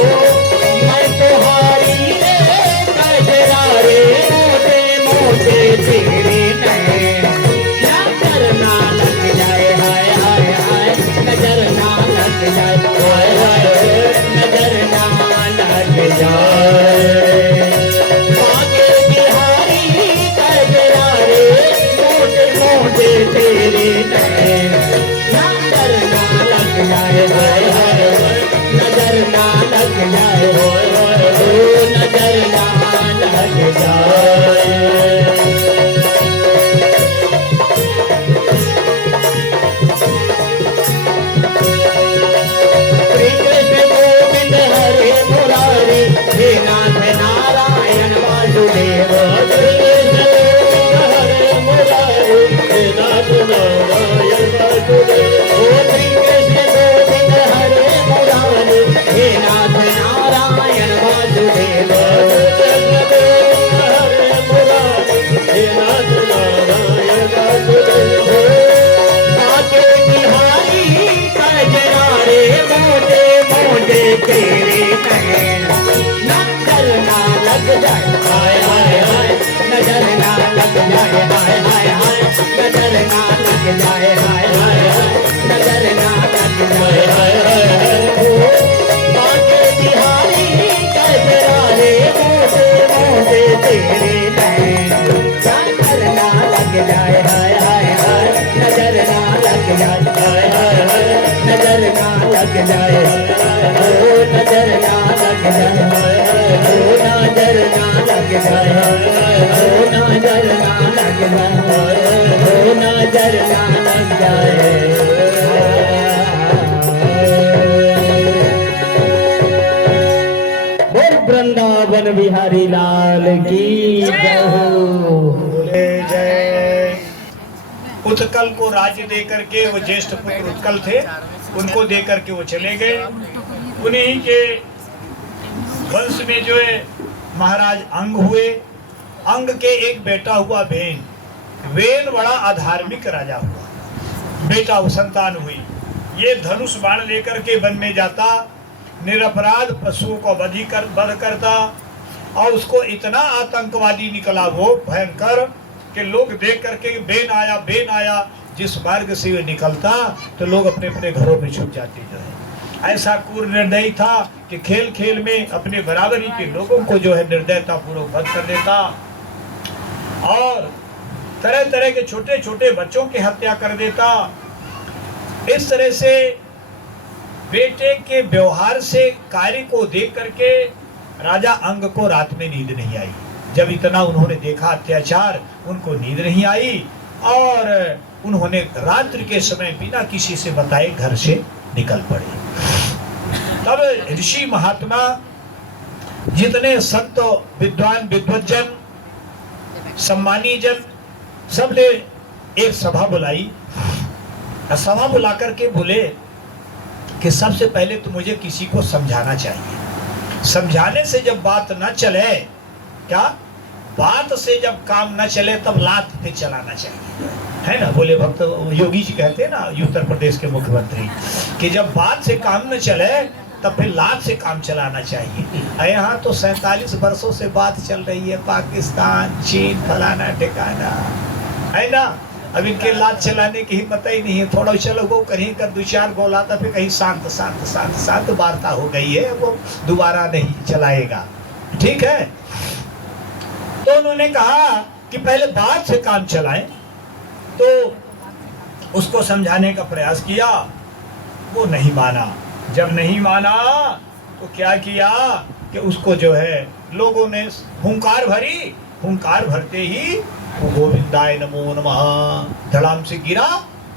मैं तुम्हारी रे कजरा रे, मोटे मोटे तेरे नैन, नजर ना लग जाए, हाय हाय हाय, नजर ना लग जाए, हाय हाय, नजर ना लग जाए। बागे बिहारी कजरा रे, मोटे मोटे तेरे नैन, नजर ना लग जाए, हाय हाय हाय, नजर ना लग जाए, हाय हाय हाय, नजर ना लग जाए। श्री कृष्ण गोविंद हरे मुरारी, हे नाथ नारायण वासुदेव, श्री कृष्ण गोविंद हरे मुरारी, हे नाथ नारायण वासुदेव, ओ श्री कृष्ण गोविंद हरे मुरारी, हे नाथ नारायण वासुदेव, श्री कृष्ण गोविंद हरे मुरारी, हे नाथ नारायण वासुदेव। बाके बिहारी कजरा रे, मोटे मोटे तेरे नैन, नजर ना लग जाए, हाय हाय हाय, नजर ना लग जाए, हाय हाय हाय, नजर ना लग जाए, हाय हाय हाय, नजर ना लग जाए, हाय हाय हाय, हो बाके बिहारी कजरा रे, मोटे मोटे तेरे नैन, नजर ना लग जाए, हाय हाय हाय, नजर ना लग जाए, हाय हाय हाय, नजर ना लग जाए, हो नजर ना लग जाए, हो नजर ना लग जाए, हो नजर ना लग जाए, हो नजर ना लग जाए। बोल वृंदावन बिहारी लाल की जय हो। बोले जय। उत्कल को राज्य दे करके, वो ज्येष्ठ पुत्र उत्कल थे, उनको दे करके वो चले गए। उन्हीं के वंश में जो है महाराज अंग हुए। अंग के एक बेटा हुआ वेन। वेन बड़ा अधार्मिक राजा हुआ। बेटा वो संतान हुई। ये धनुष बाण लेकर के वन में जाता, निरपराध पशुओं को वध करता, और उसको इतना आतंकवादी निकला वो भयंकर कि लोग देख करके बेन आया जिस मार्ग से वो निकलता तो लोग अपने अपने घरों में छुप जाते जो है। ऐसा क्रूर निर्दयी था कि खेल खेल में अपने बराबरी के लोगों को जो है निर्दयता पूर्वक वध कर देता, और तरह तरह के छोटे छोटे बच्चों की हत्या कर देता। इस तरह से बेटे के व्यवहार से कार्य को देख करके राजा अंग को रात में नींद नहीं आई। जब इतना उन्होंने देखा अत्याचार, उनको नींद नहीं आई और उन्होंने रात्रि के समय बिना किसी से बताए घर से निकल पड़े। तब ऋषि महात्मा जितने संत विद्वान विद्वज्जन सम्मानी जन सब ने एक सभा बुलाई। सभा बुला करके बोले कि सबसे पहले तो मुझे किसी को समझाना चाहिए। समझाने से जब बात न चले, क्या बात से जब काम न चले तब लात पे चलाना चाहिए, है ना। बोले भक्त योगी जी कहते हैं ना, उत्तर प्रदेश के मुख्यमंत्री, कि जब बात से काम न चले तब फिर लात से काम चलाना चाहिए। यहाँ तो 47 वर्षों से बात चल रही है, पाकिस्तान चीन फलाना ठिकाना, है ना। अब इनके लात चलाने की हिम्मत ही नहीं है। थोड़ा चलो वो कहीं कर दो चार बोला था, फिर कहीं शांत शांत शांत शांत वार्ता हो गई है, वो दोबारा नहीं चलाएगा। ठीक है, तो उन्होंने कहा कि पहले बात से काम चलाएं। तो उसको समझाने का प्रयास किया, वो नहीं माना। जब नहीं माना तो क्या किया कि उसको जो है लोगों ने हुंकार भरी। हुंकार भरते ही वो गोविंदाय नमो नमः धड़ाम से गिरा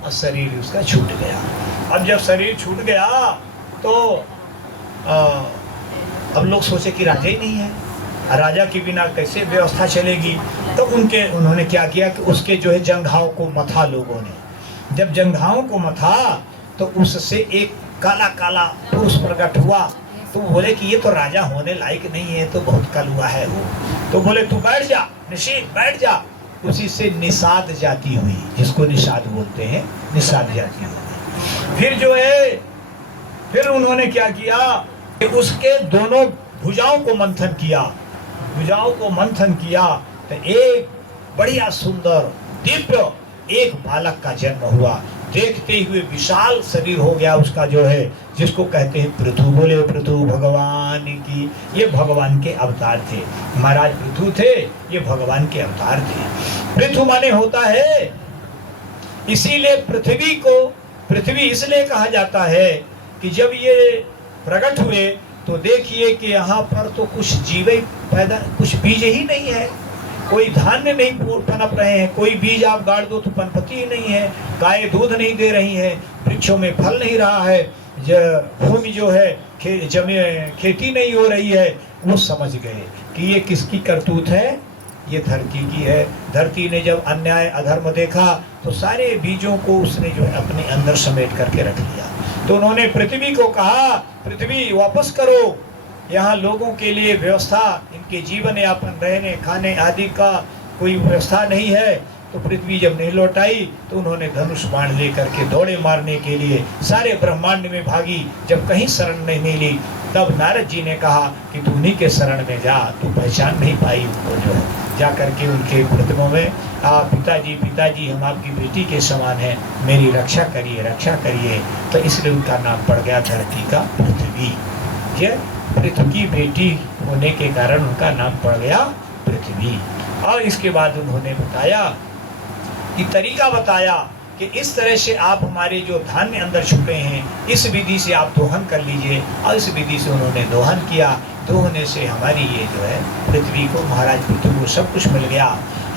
और शरीर उसका छूट गया। अब जब शरीर छूट गया तो अब लोग सोचे कि राजा ही नहीं है, राजा के बिना कैसे व्यवस्था चलेगी। तो उन्होंने क्या किया कि उसके जो है जंघाओं को मथा लोगों ने। जब जंघाओं को मथा तो उससे एक काला काला पुरुष प्रकट हुआ। तो बोले कि ये तो राजा होने लायक नहीं है, तो बहुत कलुआ है वो। तो बोले तू बैठ जा निशीथ, बैठ जा। उसी से निषाद जाति हुई, जिसको निषाद बोलते हैं, निषाद जाति हुई। फिर जो है, फिर उन्होंने क्या किया कि उसके दोनों भुजाओं को मंथन किया, भुजाओं को मंथन किया तो एक बढ़िया सुंदर दिव्य एक बालक का जन्म हुआ। देखते हुए विशाल शरीर हो गया उसका, जो है जिसको कहते हैं पृथु। बोले पृथु भगवान की। ये भगवान के अवतार थे, महाराज पृथु थे, ये भगवान के अवतार थे। पृथु माने होता है, इसीलिए पृथ्वी को पृथ्वी इसलिए कहा जाता है कि जब ये प्रकट हुए तो देखिए कि यहाँ पर तो कुछ जीव पैदा, कुछ बीज ही नहीं है, कोई धान्य नहीं पनप रहे हैं, कोई बीज आप गाड़ दो तो पनपती ही नहीं है, गाय दूध नहीं दे रही है, वृक्षों में फल नहीं रहा है, भूमि जो है खेती नहीं हो रही है। वो समझ गए कि ये किसकी करतूत है, ये धरती की है। धरती ने जब अन्याय अधर्म देखा तो सारे बीजों को उसने जो है अपने अंदर समेट करके रख लिया। तो उन्होंने पृथ्वी को कहा, पृथ्वी वापस करो, यहाँ लोगों के लिए व्यवस्था, इनके जीवन यापन रहने खाने आदि का कोई व्यवस्था नहीं है। तो पृथ्वी जब नहीं लौटाई तो उन्होंने धनुष बाण लेकर के दौड़े मारने के लिए, सारे ब्रह्मांड में भागी। जब कहीं शरण नहीं मिली तब नारद जी ने कहा कि तू उन्हीं के शरण में जा, तू पहचान नहीं पाई उनको, जो है जा करके उनके प्रतिमा में, आप पिताजी पिताजी हम आपकी बेटी के समान हैं, मेरी रक्षा करिए रक्षा करिए। तो इसलिए उनका नाम पड़ गया धरती का पृथ्वी। ये पृथ्वी की बेटी होने के कारण उनका नाम पड़ गया पृथ्वी। और इसके बाद उन्होंने बताया कि तरीका बताया कि इस तरह से आप हमारे जो धान्य अंदर छुपे हैं, इस विधि से आप दोहन कर लीजिए। और इस विधि से उन्होंने दोहन किया। दोहने से हमारी ये जो है पृथ्वी को, महाराज पृथ्वी को सब कुछ मिल गया।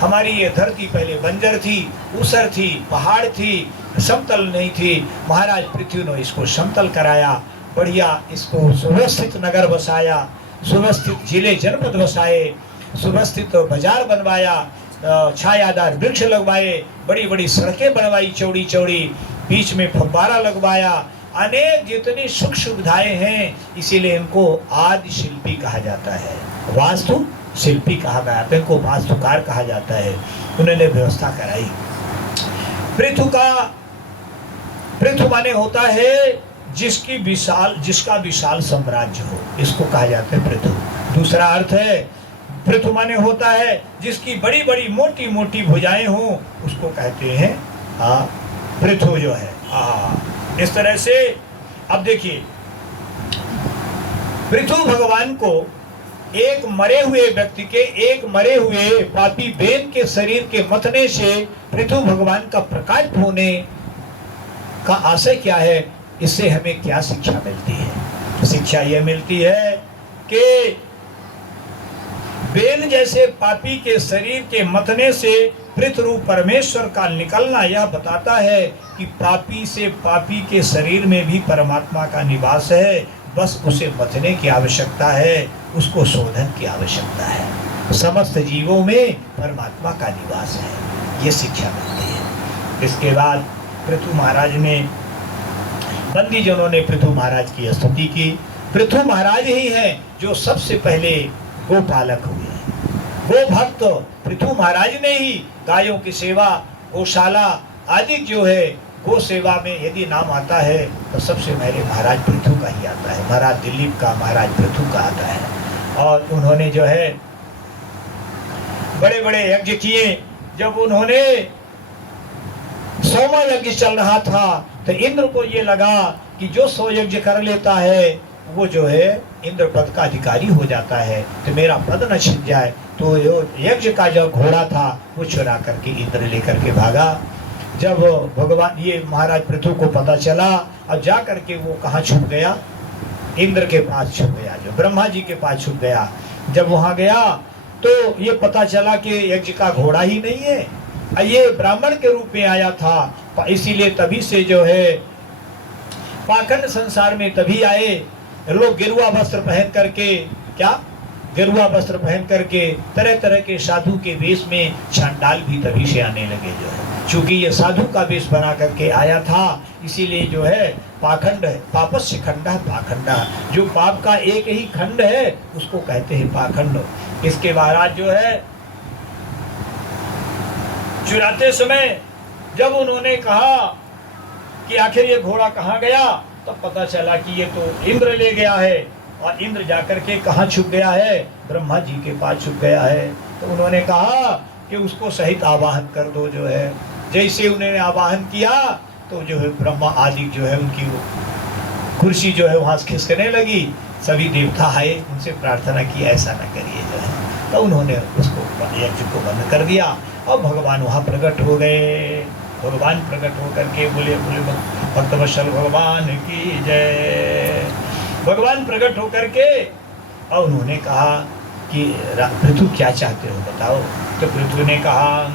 हमारी ये धरती पहले बंजर थी, ऊसर थी, पहाड़ थी, समतल नहीं थी। महाराज पृथ्वी ने इसको समतल कराया, बढ़िया इसको सुव्यवस्थित नगर बसाया, सुव्यवस्थित जिले जनपद बसाए, सुव्यवस्थित बाजार बनवाया, छायादार वृक्ष लगवाए, बड़ी बड़ी सड़कें बनवाई चौड़ी चौड़ी, बीच में फव्वारा लगवाया, अनेक जितनी सुख सुविधाएं हैं। इसीलिए इनको आदि शिल्पी कहा जाता है, वास्तु शिल्पी कहा गया, इनको वास्तुकार कहा जाता है। उन्होंने व्यवस्था कराई। पृथु माने होता है जिसका विशाल साम्राज्य हो, इसको कहा जाता है पृथु। दूसरा अर्थ है पृथु माने होता है जिसकी बड़ी बड़ी मोटी मोटी भुजाएं हों, उसको कहते हैं पृथु जो है। इस तरह से अब देखिए, पृथु भगवान को एक मरे हुए व्यक्ति के, एक मरे हुए पापी बेन के शरीर के मतने से पृथु भगवान का प्रकाश होने का आशय क्या है, इससे हमें क्या शिक्षा मिलती है? शिक्षा यह मिलती है कि बेन जैसे पापी के शरीर के मतने से पृथ्वी परमेश्वर का निकलना यह बताता है कि पापी से पापी के शरीर में भी परमात्मा का निवास है। बस उसे मतने की आवश्यकता है, उसको शोधन की आवश्यकता है। समस्त जीवों में परमात्मा का निवास है, ये शिक्षा मिलती है। इसके बाद पृथु महाराज ने, बंदी जनों ने पृथु महाराज की स्तुति की। पृथु महाराज ही हैं जो सबसे पहले गोपालक हुए। गो भक्त पृथु महाराज ने ही गायों की सेवा, गौशाला आदि जो है गो सेवा में यदि नाम आता है तो सबसे पहले महाराज पृथु का ही आता है। महाराज दिलीप का, महाराज पृथु का आता है। और उन्होंने जो है बड़े बड़े यज्ञ किए। जब उन्होंने 100वां यज्ञ चल रहा था तो इंद्र को ये लगा कि जो 100 यज्ञ कर लेता है वो जो है इंद्र पद का अधिकारी हो जाता है, तो मेरा पद न छिन जाए। तो यज्ञ का जो घोड़ा था वो चुरा करके इंद्र लेकर के भागा। जब भगवान ये महाराज पृथु को पता चला, अब जा करके वो कहाँ छुप गया? इंद्र के पास छुप गया, जो ब्रह्मा जी के पास छुप गया। जब वहां गया तो ये पता चला कि यज्ञ का घोड़ा ही नहीं है, ये ब्राह्मण के रूप में आया था। इसीलिए तभी से जो है पाखंड संसार में तभी आए लोग गिरुआ वस्त्र पहन करके, क्या गिरुआ वस्त्र पहन करके तरह तरह के साधु के वेश में चांडाल भी तभी से आने लगे। जो है चूंकि ये साधु का वेश बना करके आया था, इसीलिए जो है पाखंड है, पापस्य खंडा पाखंडा, जो पाप का एक ही खंड है उसको कहते हैं पाखंड। इसके बाद जो है चुराते समय जब उन्होंने कहा कि आखिर ये घोड़ा कहाँ गया, तब पता चला कि ये तो इंद्र ले गया है। और इंद्र जाकर के कहाँ छुप गया है, ब्रह्मा जी के पास छुप गया है। तो उन्होंने कहा कि उसको सहित आवाहन कर दो जो है। जैसे उन्होंने आवाहन किया तो जो है ब्रह्मा आदि जो है उनकी वो कुर्सी जो है वहाँ खिसकने लगी। सभी देवता आए, उनसे प्रार्थना की ऐसा न करिए जो है। तो उन्होंने उसको यज्ञ को बंद कर दिया और भगवान वहाँ प्रकट हो गए। भगवान प्रकट होकर के बोले भक्तवत्सल भगवान की जय। भगवान प्रकट होकर के और उन्होंने कहा कि पृथु क्या चाहते हो बताओ। तो पृथु ने कहा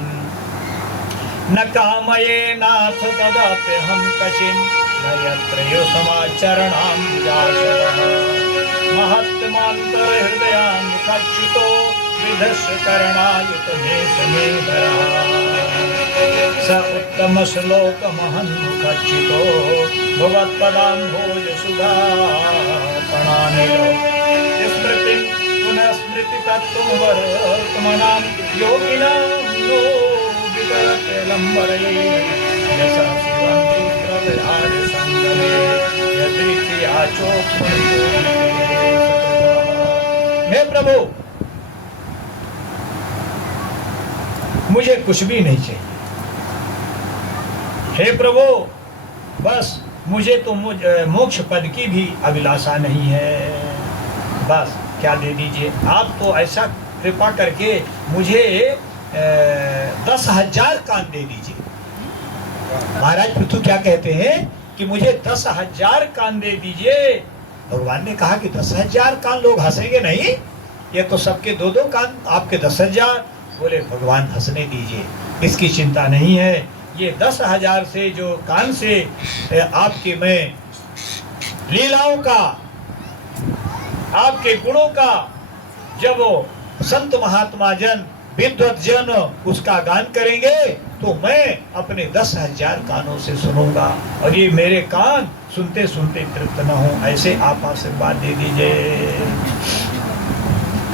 न कामये नाथ तदापि हम कचिन न यत्र यो समाचरणाम जाशवः महत्तमांतर हृदयान्मुखच्युतो विधस्य करणायुत मे समेधरः स उत्तम श्लोक महन्मुखच्युतो भगवत्पदाम्भोज सुधा प्रणानिलो स्मृति पुनः स्मृति तत्त्वं वर्तमानां योगिनां नो वितरते लंबरे यशा शिवं सूत्रविहार संगमे यदृच्छि आचोक हे प्रभु, मुझे कुछ भी नहीं चाहिए। हे प्रभु, बस मुझे तो मोक्ष पद की भी अभिलाषा नहीं है। बस क्या दे दीजिए आप, तो ऐसा कृपा करके मुझे 10,000 कान दे दीजिए। महाराज पृथु क्या कहते हैं कि मुझे 10,000 कान दे दीजिए। भगवान ने कहा कि 10,000 कान, लोग हंसेंगे नहीं, ये तो सबके 2-2 कान, आपके 10,000। बोले भगवान हंसने दीजिए, इसकी चिंता नहीं है। ये 10,000 से जो कान से आपके मैं लीलाओं का, आपके गुणों का जब वो संत महात्मा जन विद्वत जन उसका गान करेंगे तो मैं अपने 10,000 कानों से सुनूंगा, और ये मेरे कान सुनते सुनते तृप्त न हो, ऐसे आप आशीर्वाद दे दीजिए।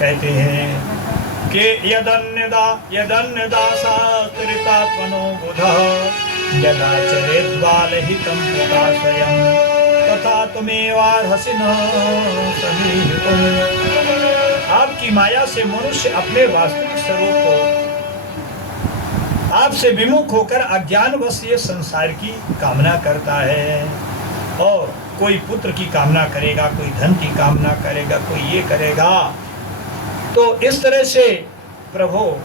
कहते हैं कि यदन्यदासात्रितात्मनो बुधः यदा चरेद्बालहितं पिता स्वयं तथा तुमेवार्हसि न समीहितुम्। आपकी माया से मनुष्य अपने वास्तविक स्वरूप को आपसे विमुख होकर अज्ञानवश ये संसार की कामना करता है, और कोई पुत्र की कामना करेगा, कोई धन की कामना करेगा, कोई ये करेगा। तो इस तरह से प्रभु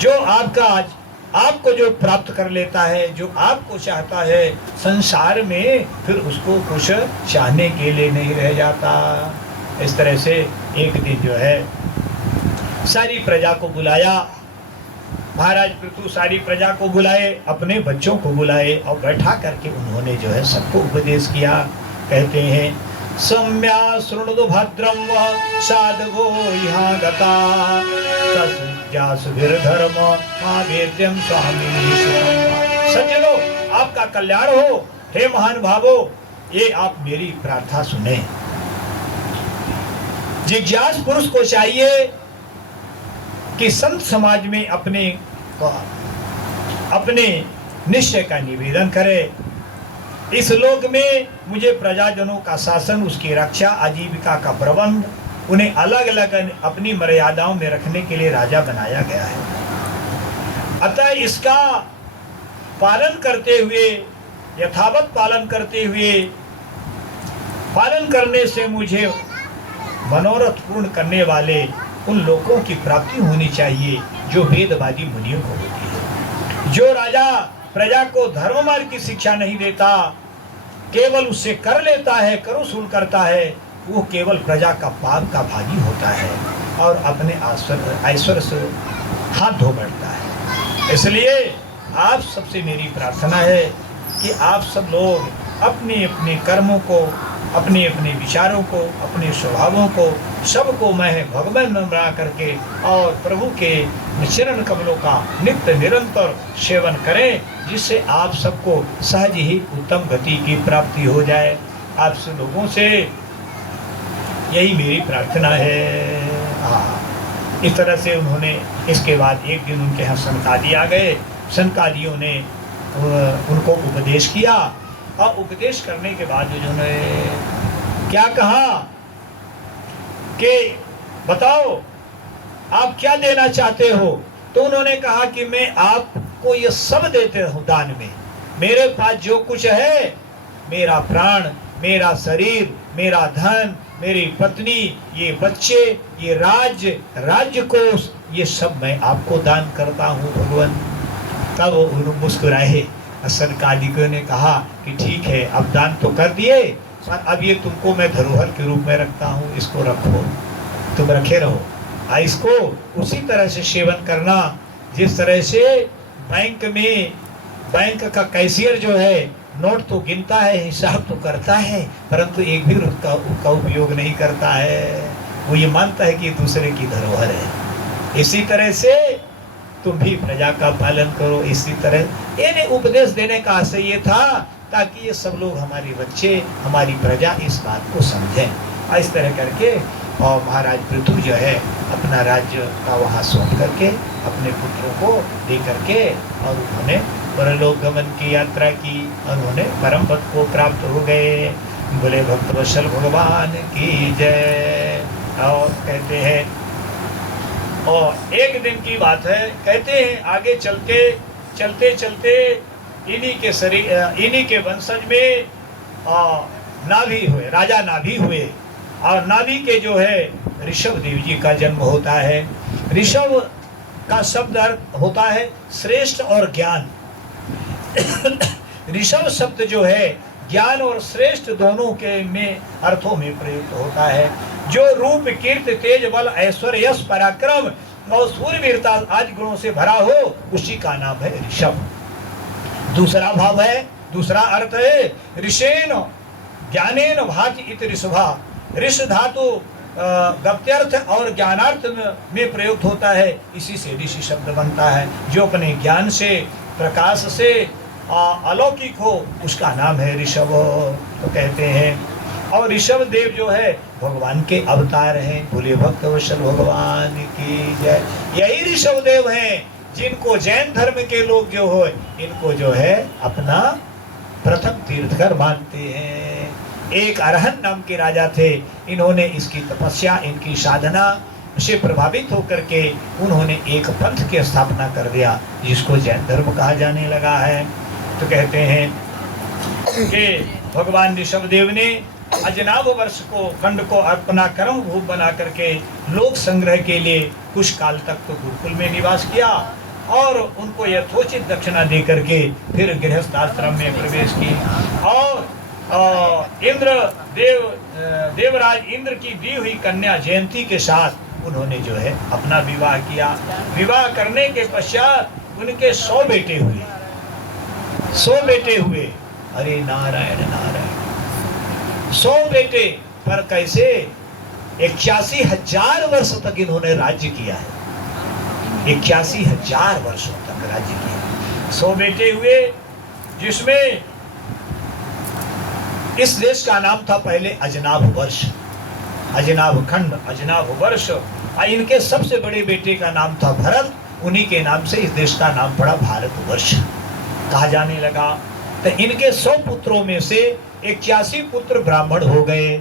जो आपको जो प्राप्त कर लेता है, जो आपको चाहता है संसार में, फिर उसको कुछ चाहने के लिए नहीं रह जाता। इस तरह से एक दिन जो है सारी प्रजा को बुलाया, महाराज पृथु सारी प्रजा को बुलाए, अपने बच्चों को बुलाए और बैठा करके उन्होंने जो है सबको उपदेश किया। कहते हैं सम्या शृणुदु भद्रम व साधवो यहाँ गता तस्यासुभिर्धर्म आवेद्यम स्वामी। सज्जनों, आपका कल्याण हो। हे महान भावो, ये आप मेरी प्रार्थना सुने। जिज्ञास पुरुष को चाहिए कि संत समाज में अपने निश्चय का निवेदन करे। इस लोक में मुझे प्रजाजनों का शासन, उसकी रक्षा, आजीविका का प्रबंध, उन्हें अलग अलग अपनी मर्यादाओं में रखने के लिए राजा बनाया गया है। अतः इसका पालन करते हुए, यथावत पालन करते हुए, पालन करने से मुझे मनोरथ पूर्ण करने वाले उन लोगों की प्राप्ति होनी चाहिए जो वेदवादी मुनियों को होती है। जो राजा प्रजा को धर्म मार्ग की शिक्षा नहीं देता, केवल उससे कर लेता है, कर वसूल करता है, वो केवल प्रजा का पाप का भागी होता है और अपने ऐश्वर्य से हाथ धो बैठता है। इसलिए आप सबसे मेरी प्रार्थना है कि आप सब लोग अपने अपने कर्मों को, अपने अपने विचारों को, अपने स्वभावों को, सबको मैं भगवान में बना करके और प्रभु के चरण कमलों का नित्य निरंतर सेवन करें, जिससे आप सबको सहज ही उत्तम गति की प्राप्ति हो जाए। आप सब लोगों से यही मेरी प्रार्थना है। इस तरह से उन्होंने, इसके बाद एक दिन उनके यहाँ सनकादि आ गए सनकादियों ने उनको उपदेश किया, और उपदेश करने के बाद उन्होंने क्या कहा कि बताओ आप क्या देना चाहते हो। तो उन्होंने कहा कि मैं आपको ये सब देते हूँ दान में, मेरे पास जो कुछ है, मेरा प्राण, मेरा शरीर, मेरा धन, मेरी पत्नी, ये बच्चे, ये राज्य कोष, ये सब मैं आपको दान करता हूँ भगवान। तब वो मुस्कुराए। सनकादिकों ने कहा कि ठीक है, अब दान तो कर दिए, पर अब ये तुमको मैं धरोहर के रूप में रखता हूँ, इसको रखो, तुम रखे रहो। इसको उसी तरह से सेवन करना जिस तरह से बैंक का कैशियर जो है नोट तो गिनता है, हिसाब तो करता है, परंतु एक भी उसका उपयोग नहीं करता है। वो ये मानता है कि दूसरे की धरोहर है। इसी तरह से तुम भी प्रजा का पालन करो। इसी तरह इन्हें उपदेश देने का आशय ये था ताकि ये सब लोग, हमारे बच्चे, हमारी प्रजा इस बात को समझें। इस तरह करके और महाराज पृथु जो है अपना राज्य का वहाँ सौंप करके अपने पुत्रों को दे करके और उन्होंने परलोक गमन की यात्रा की और उन्होंने परम पद को प्राप्त हो गए। बोले भक्तवत्सल भगवान की जय। और कहते हैं, और एक दिन की बात है, कहते हैं आगे चलते इन्हीं के वंशज में नाभि हुए, राजा नाभि हुए, और नाभि के जो है ऋषभ देव जी का जन्म होता है। ऋषभ का शब्द अर्थ होता है श्रेष्ठ और ज्ञान। ऋषभ शब्द जो है ज्ञान और श्रेष्ठ दोनों के में अर्थों में प्रयुक्त होता है। जो रूप, कीर्ति, तेज, बल, ऐश्वर्य, यश, पराक्रम और सूरवीरता आदि गुणों से भरा हो, उसी का नाम है ऋषभ। दूसरा भाव है, दूसरा अर्थ है ऋषेन ज्ञानेन भाति इति ऋषभा। ऋष धातु गप्त्यर्थ और ज्ञानार्थ में प्रयुक्त होता है, इसी से ऋषि शब्द बनता है। जो अपने ज्ञान से, प्रकाश से अलौकिक हो, उसका नाम है ऋषभ। तो कहते हैं, और ऋषभ देव जो है भगवान के अवतार हैं। बोले भक्तवत्सल भगवान की जय। यही ऋषभ देव हैं जिनको जैन धर्म के लोग जो हो, इनको जो है अपना प्रथम तीर्थकर मानते हैं। एक अरहन नाम के राजा थे, इन्होंने इसकी तपस्या, इनकी साधना से प्रभावित होकर के उन्होंने एक पंथ की स्थापना कर दिया, जिसको जैन धर्म कहा जाने लगा है। तो कहते हैं कि भगवान ऋषभदेव ने अजनाभ वर्ष को खंड को अपना कर्म भूप बना करके लोक संग्रह के लिए कुछ काल तक तो गुरुकुल में निवास किया और उनको यथोचित दक्षिणा दे करके फिर गृहस्थ आश्रम में प्रवेश की। और देवराज इंद्र की दी हुई कन्या जयंती के साथ उन्होंने जो है अपना विवाह किया। विवाह करने के पश्चात उनके 100 बेटे हुए। 100 बेटे हुए। अरे नारायण नारायण। 100 बेटे पर कैसे 81,000 वर्ष तक इन्होंने राज्य किया है। 81,000 वर्षों तक राज्य किया। 100 बेटे हुए, जिसमें इस देश का नाम था पहले अजनाभ वर्ष, अजनाभ खंड, अजनाभ वर्ष। इनके सबसे बड़े बेटे का नाम था भरत, उन्हीं के नाम से इस देश का नाम पड़ा भारतवर्ष कहा जाने लगा। तो इनके 100 पुत्रों में से 81 पुत्र ब्राह्मण हो गए।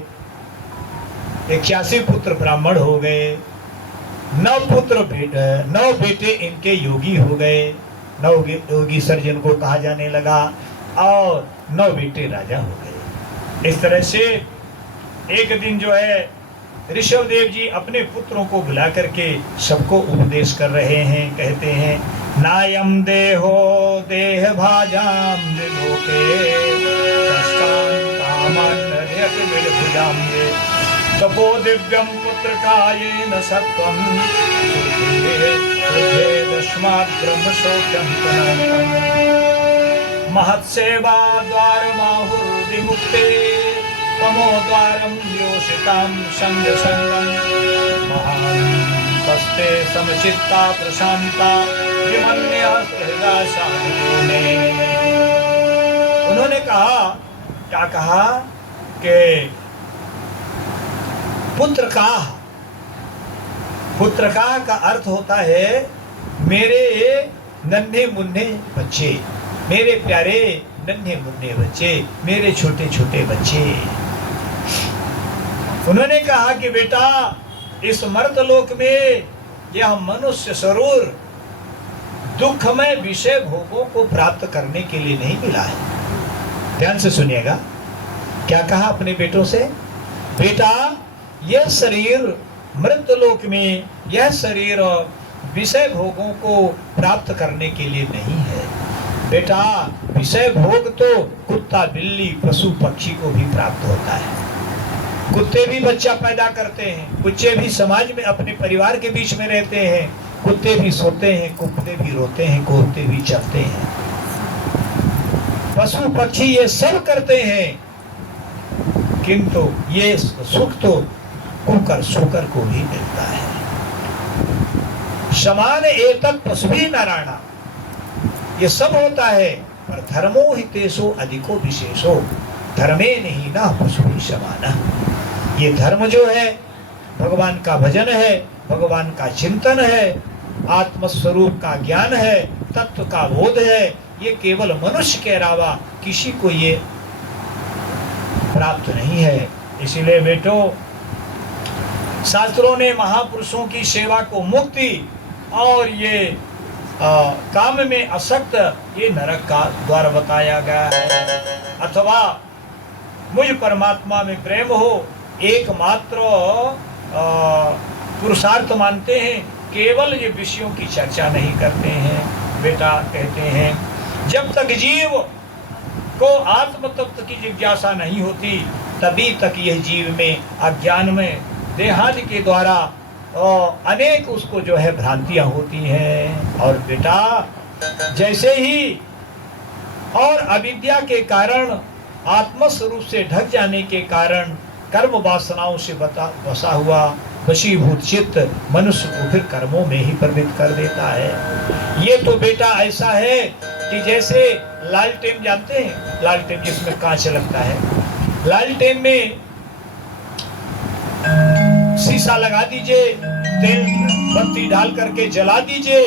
81 पुत्र ब्राह्मण हो गए। 9 बेटे इनके योगी हो गए। 9 योगी सर्जन को कहा जाने लगा और 9 बेटे राजा हो गए। इस तरह से एक दिन जो है ऋषभदेव जी अपने पुत्रों को बुला करके सबको उपदेश कर रहे हैं। कहते हैं, नायम देहो देह भाजाम विलोके कष्टान कामान नर्यत विलभुजाम्ये तपो दिव्यम पुत्र कायेन सत्वम दस्मात् ब्रह्म शोक्यम महत्सेवा द्वार माहुर्विमुक्ते तमो द्वारम योषिताम संग संगम महास्ते समचित्ता प्रशांता विमन्य हृदय साधुने। उन्होंने कहा, क्या कहा कि पुत्र का अर्थ होता है मेरे नन्हे मुन्ने बच्चे, मेरे प्यारे नन्हे मुन्ने बच्चे, मेरे छोटे छोटे बच्चे। उन्होंने कहा कि बेटा इस मर्तलोक में यह मनुष्य स्वरूप दुखमय विषय भोगों को प्राप्त करने के लिए नहीं मिला है। ध्यान से सुनिएगा, क्या कहा अपने बेटों से? बेटा यह शरीर मृतलोक में, यह शरीर विषय भोगों को प्राप्त करने के लिए नहीं है। बेटा विषय भोग तो कुत्ता बिल्ली पशु पक्षी को भी प्राप्त होता है। कुत्ते भी बच्चा पैदा करते हैं, कुत्ते भी समाज में अपने परिवार के बीच में रहते हैं, कुत्ते भी सोते हैं, कुत्ते भी रोते हैं, कुत्ते भी चलते हैं, पशु पक्षी ये सब करते हैं, किंतु ये सुख तो कुकर सुकर को भी मिलता है। समान एतत् पशुभी नारायणा, ये सब होता है, पर धर्मो हितेशो अधिको विशेषो धर्मे नहीं ना पशुभी समाना। ये धर्म जो है भगवान का भजन है, भगवान का चिंतन है, आत्मस्वरूप का ज्ञान है, तत्व का बोध है, ये केवल मनुष्य के अलावा किसी को ये प्राप्त नहीं है। इसीलिए बेटो शास्त्रों ने महापुरुषों की सेवा को मुक्ति और ये काम में असक्त ये नरक का द्वार बताया गया है। अथवा मुझ परमात्मा में प्रेम हो एकमात्र पुरुषार्थ मानते हैं, केवल ये विषयों की चर्चा नहीं करते हैं। बेटा कहते हैं जब तक जीव को आत्म तत्व की जिज्ञासा नहीं होती तभी तक यह जीव में अज्ञान में देहादि के द्वारा अनेक उसको जो है भ्रांतियां होती हैं। और बेटा जैसे ही और अविद्या के कारण आत्म स्वरूप से ढक जाने के कारण कर्म वासनाओं से बसा हुआ वशीभूत चित्त मनुष्य को फिर कर्मों में ही प्रवृत्त कर देता है। ये तो बेटा ऐसा है कि जैसे लालटेन, जानते हैं लालटेन जिसमें कांच लगता है, लालटेन में शीशा लगा दीजिए, तेल बत्ती डाल करके जला दीजिए,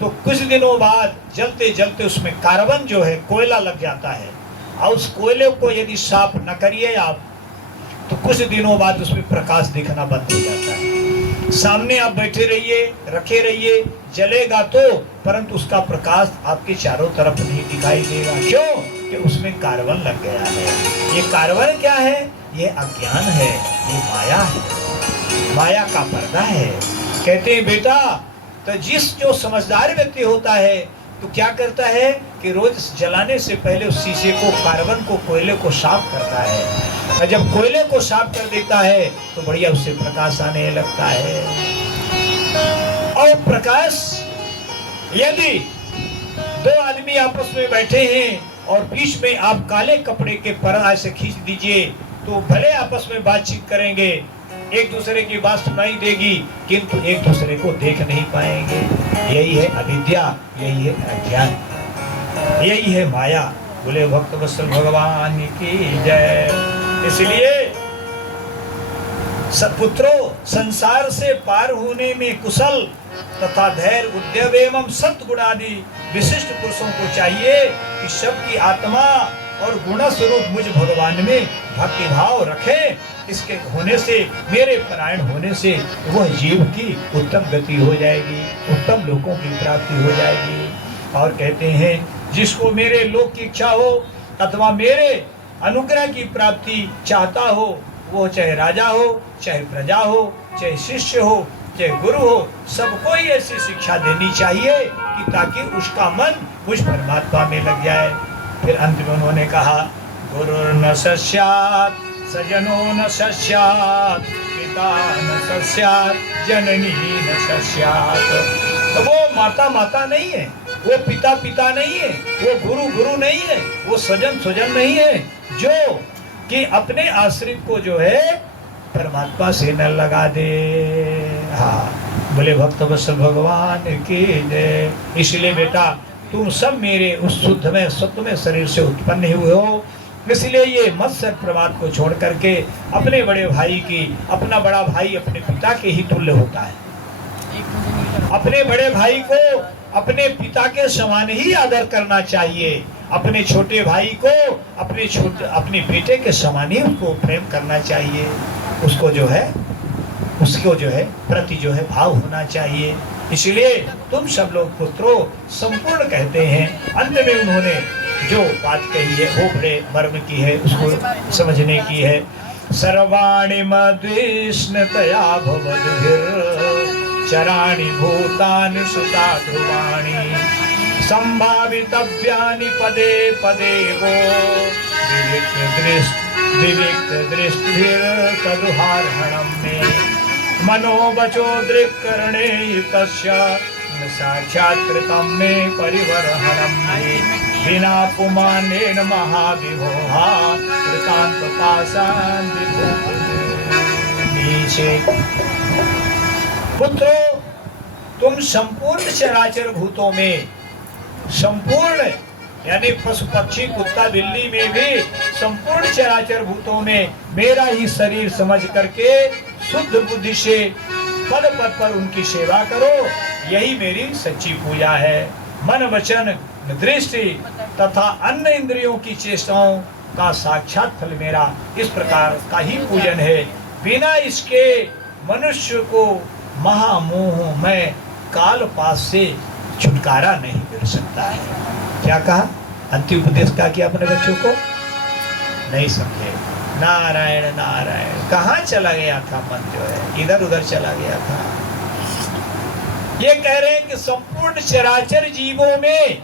तो कुछ दिनों बाद जलते जलते उसमें कार्बन जो है कोयला लग जाता है, और उस कोयले को यदि साफ न करिए आप तो कुछ दिनों बाद उसमें प्रकाश दिखना बंद हो जाता है। सामने आप बैठे रहिए, रखे रहिए, जलेगा तो, परंतु उसका प्रकाश आपके चारों तरफ नहीं दिखाई देगा। क्यों? कि उसमें कार्बन लग गया है। ये कार्बन क्या है? ये अज्ञान है, ये माया है, माया का पर्दा है। कहते हैं बेटा तो जिस जो समझदार व्यक्ति होता है तो क्या करता है कि रोज जलाने से पहले उस शीशे को, कार्बन को, कोयले को साफ करता है, और जब कोयले को साफ कर देता है तो बढ़िया उससे प्रकाश आने लगता है। और प्रकाश यदि दो आदमी आपस में बैठे हैं और बीच में आप काले कपड़े के पर्दा से खींच दीजिए तो भले आपस में बातचीत करेंगे, एक दूसरे की बात सुनाई देगी, किंतु एक दूसरे को देख नहीं पाएंगे। यही है अविद्या, यही है अज्ञान, यही है माया। बोले भक्त वत्सल भगवान की जय। इसलिए सत्पुत्रों, संसार से पार होने में कुशल तथा धैर्य, उद्यम एवं सत्गुणादि विशिष्ट पुरुषों को चाहिए कि सबकी आत्मा और गुण स्वरूप मुझ भगवान में भक्ति भाव रखे। इसके होने से, मेरे परायण होने से वह जीव की उत्तम गति हो जाएगी, उत्तम लोकों की प्राप्ति हो जाएगी। और कहते हैं जिसको मेरे लोक की इच्छा हो अथवा मेरे अनुग्रह की प्राप्ति चाहता हो, वो चाहे राजा हो, चाहे प्रजा हो, चाहे शिष्य हो, चाहे गुरु हो, सबको ही ऐसी शिक्षा देनी चाहिए कि ताकि उसका मन मुझ परमात्मा में लग जाए। फिर अंत में उन्होंने कहा गुरुर् न सस्यात् सजनो न सस्यात् पिता न सस्यात् जननी न सस्यात्। तो वो माता माता नहीं है, वो पिता पिता नहीं है, वो गुरु गुरु नहीं है, वो सजन सजन नहीं है, जो कि अपने आश्रित को जो है परमात्मा से न लगा दे। हाँ, बोले भक्त वत्सल भगवान की जय। इसलिए बेटा तुम सब मेरे उस शुद्ध में सत्व में शरीर से उत्पन्न हुए हो, इसलिए ये मत्सर प्रमाद को छोड़ करके अपने बड़े भाई की, अपना बड़ा भाई अपने पिता के ही तुल्य होता है। अपने बड़े भाई को अपने पिता के समान ही आदर करना चाहिए। अपने छोटे भाई को अपने बेटे के समान ही उसको प्रेम करना चाहिए। उसको जो है प्रति जो है भाव होना चाहिए। इसलिए तुम सब लोग पुत्रों संपूर्ण कहते हैं। अंत में उन्होंने जो बात कही है वो बड़े मर्म की है, उसको समझने की है। सर्वाणि मद्विष्णतया भवद्भिर् चराणि भूतानि सुता ध्रुवाणि संभावितव्यानि पदे पदे वो विविक्त दृष्टिर्तदुहार्हणं मे मनोवचो दृक्करणे युतस्य साक्षात् कृतं मे परिवरहणं मे विना पुमानेन महाविभोहा कृतान्त पाषाण नीचे। पुत्रो तुम संपूर्ण चराचर भूतों में, संपूर्ण यानी पशु पक्षी कुत्ता बिल्ली में भी संपूर्ण चराचर भूतों में मेरा ही शरीर समझ करके शुद्ध बुद्धि से पद पद पर उनकी सेवा करो, यही मेरी सच्ची पूजा है। मन वचन दृष्टि तथा अन्य इंद्रियों की चेष्टाओं का साक्षात फल मेरा इस प्रकार का ही पूजन है। बिना इसके मनुष्य को महामोह में काल पास से छुटकारा नहीं मिल सकता है। क्या कहा? अंतिम उपदेश का किया अपने बच्चों को? नहीं समझे। नारायण नारायण कहाँ चला गया था मन, जो है इधर उधर चला गया था। ये कह रहे हैं कि संपूर्ण चराचर जीवों में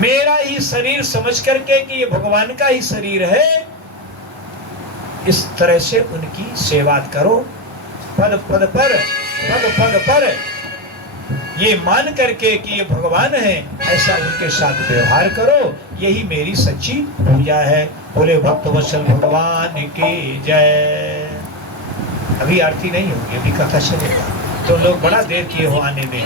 मेरा ही शरीर समझ करके कि ये भगवान का ही शरीर है, इस तरह से उनकी सेवा करो। पद पद पर ये मान करके कि ये भगवान है, ऐसा उनके साथ व्यवहार करो, यही मेरी सच्ची पूजा है। बोले भक्त वत्सल भगवान की जय। अभी आरती नहीं होगी, अभी कथा चलेगा, तो लोग बड़ा देर किए हो आने में।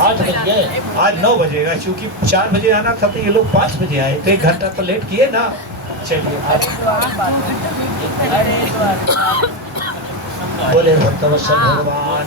आज बज गए, आज 9 बजेगा, क्योंकि 4 बजे आना था तो ये लोग 5 बजे आए, तो 1 घंटा तो लेट किए ना। चलिए बोले भक्त वत्सल भगवान।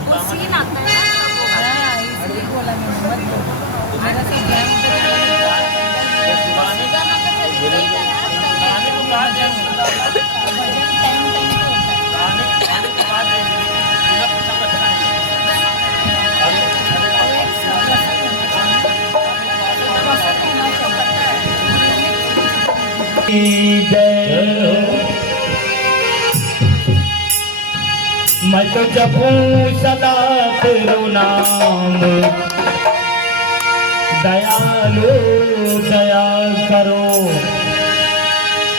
मैं तो जपूं सदा तेरो नाम, दयालु दया करो।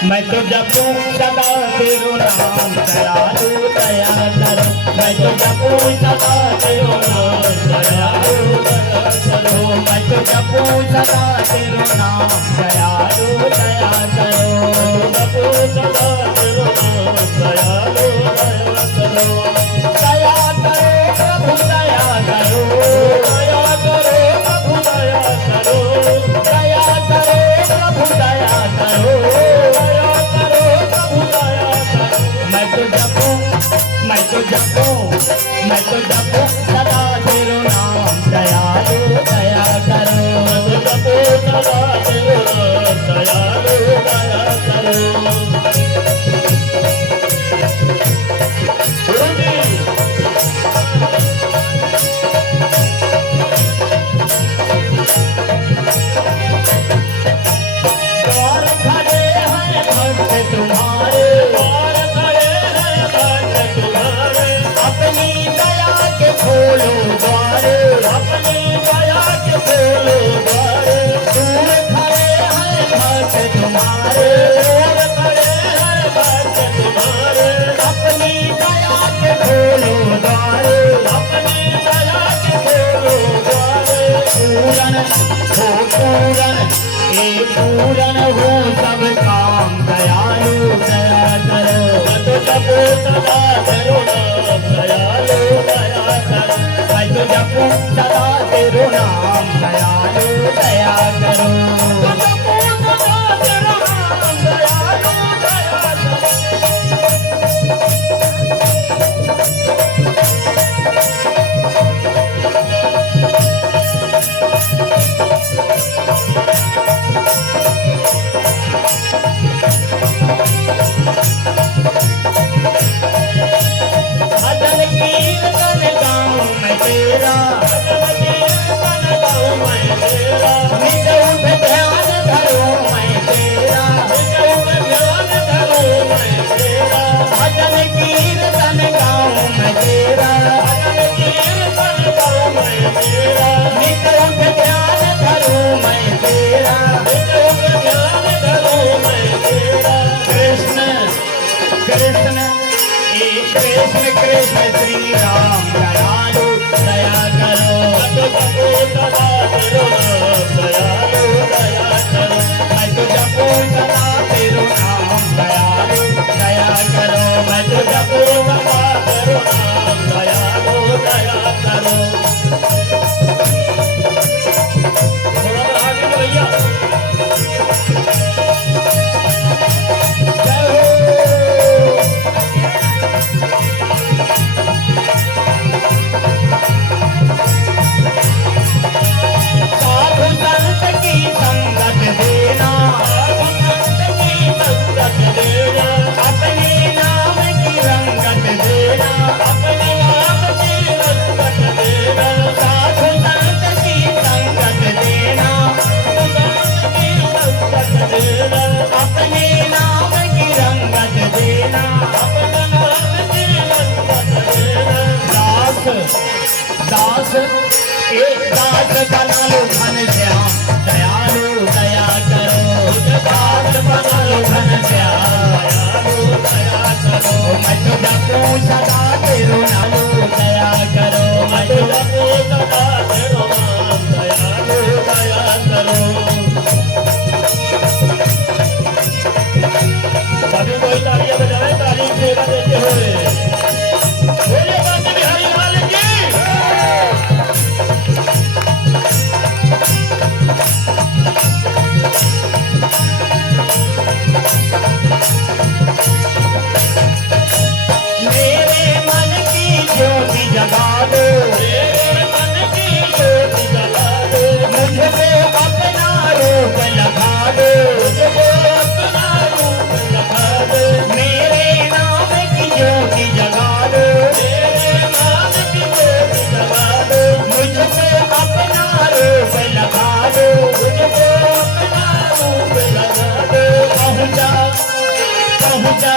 मैं तो जपूं सदा तेरो नाम, दयालु दया करो। मैं तो जपूं सदा तेरो नाम, दयालु दया करो। मैं तो जपूं सदा तेरो नाम, दयालु दया करो। जपूं सदा तेरो नाम, दयालु दया करो। दया करो प्रभु दया करो, दया करो प्रभु दया करो। दया करो प्रभु दया करो, दया करो प्रभु दया करो। मैं तो जपूं सदा तेरो नाम, दयालु दया करो। मैं तो जपूं सदा तेरो नाम, दयालु दया करो। पूरन हो सब काम, दयालु दया करो। मैं तो जपूं सदा तेरो नाम, दयालु दया करो। मैं तो जपूं सदा तेरो नाम, दयालु दया करो। सदा तेरो नाम दयालु दया करो मैं तो जपू सदा तेरो नाम दयालु दया करो मैं तो जपू सदा तेरो नाम दयालु दया करो थोड़ा आगे भैया जय हो साधु संत की संगत देना साधु संत की संगत देना अपने नाम की रंगत देना अपने नाम की रंगत देना साधु संत की संगत देना साधु संत की संगत देना अपने नाम की रंगत देना अपने नाम की रंगत देना दास एक दास बना लो घन श्याम दयालु दया करो दास बना लो घन श्याम दयालु दया करो मैं तो जपू सदा तेरो नाम दया करो मैं तो जपू सदा तेरो नाम दयालु दया करो सभी कोई तालियां बजाएं ताली सेवा देते हुए बोले बांके बिहारी लाल की मेरे मन की ज्योति जगा दो मेरे मन की ज्योति जगा दो मुझको अपना रूप लगा दो मुझको अपना रूप लगा दो मेरे नाम की ज्योति जगा दो मेरे नाम की ज्योति जगा दो मुझको अपना रूप लगा दो मुझको अपना रूप लगा दो पहुंचा पहुंचा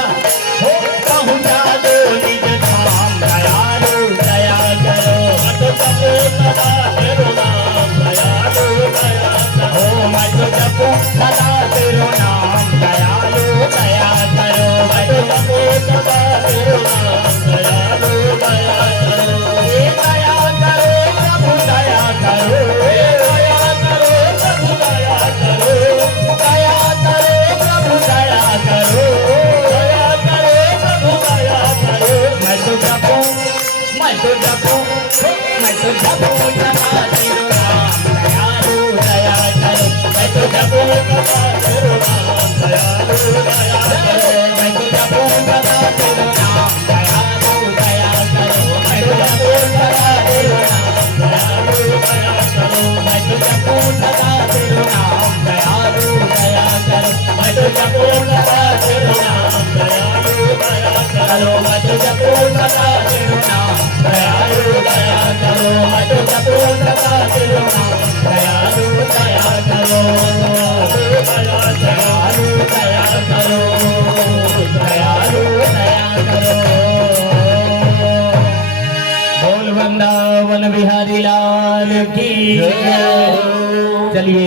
हो पहुंचा दो निज धाम दयालु दया करो मैं तो जपू सदा तेरो नाम दयालु दया करो मैं तो जपू सदा तेरो नाम दयालु दया करो मैं तो जपू सदा तेरो नाम दयालु दया करो हे दया करो प्रभु दया करो हे दया करो प्रभु दया करो दया करो प्रभु दया करो दया करो प्रभु दया करो मैं तो जपू सदा तेरो नाम दयालु दया करो मैं तो जपू सदा तेरो नाम दयालु दया करो मैं तो जपू सदा तेरो नाम दयालु दया करो मैं तो जपू सदा तेरो नाम दयालु दया करो मैं तो जपू सदा तेरो नाम दयालु दया करो मैं तो जपू सदा तेरो नाम दयालु दया करो मैं तो जपू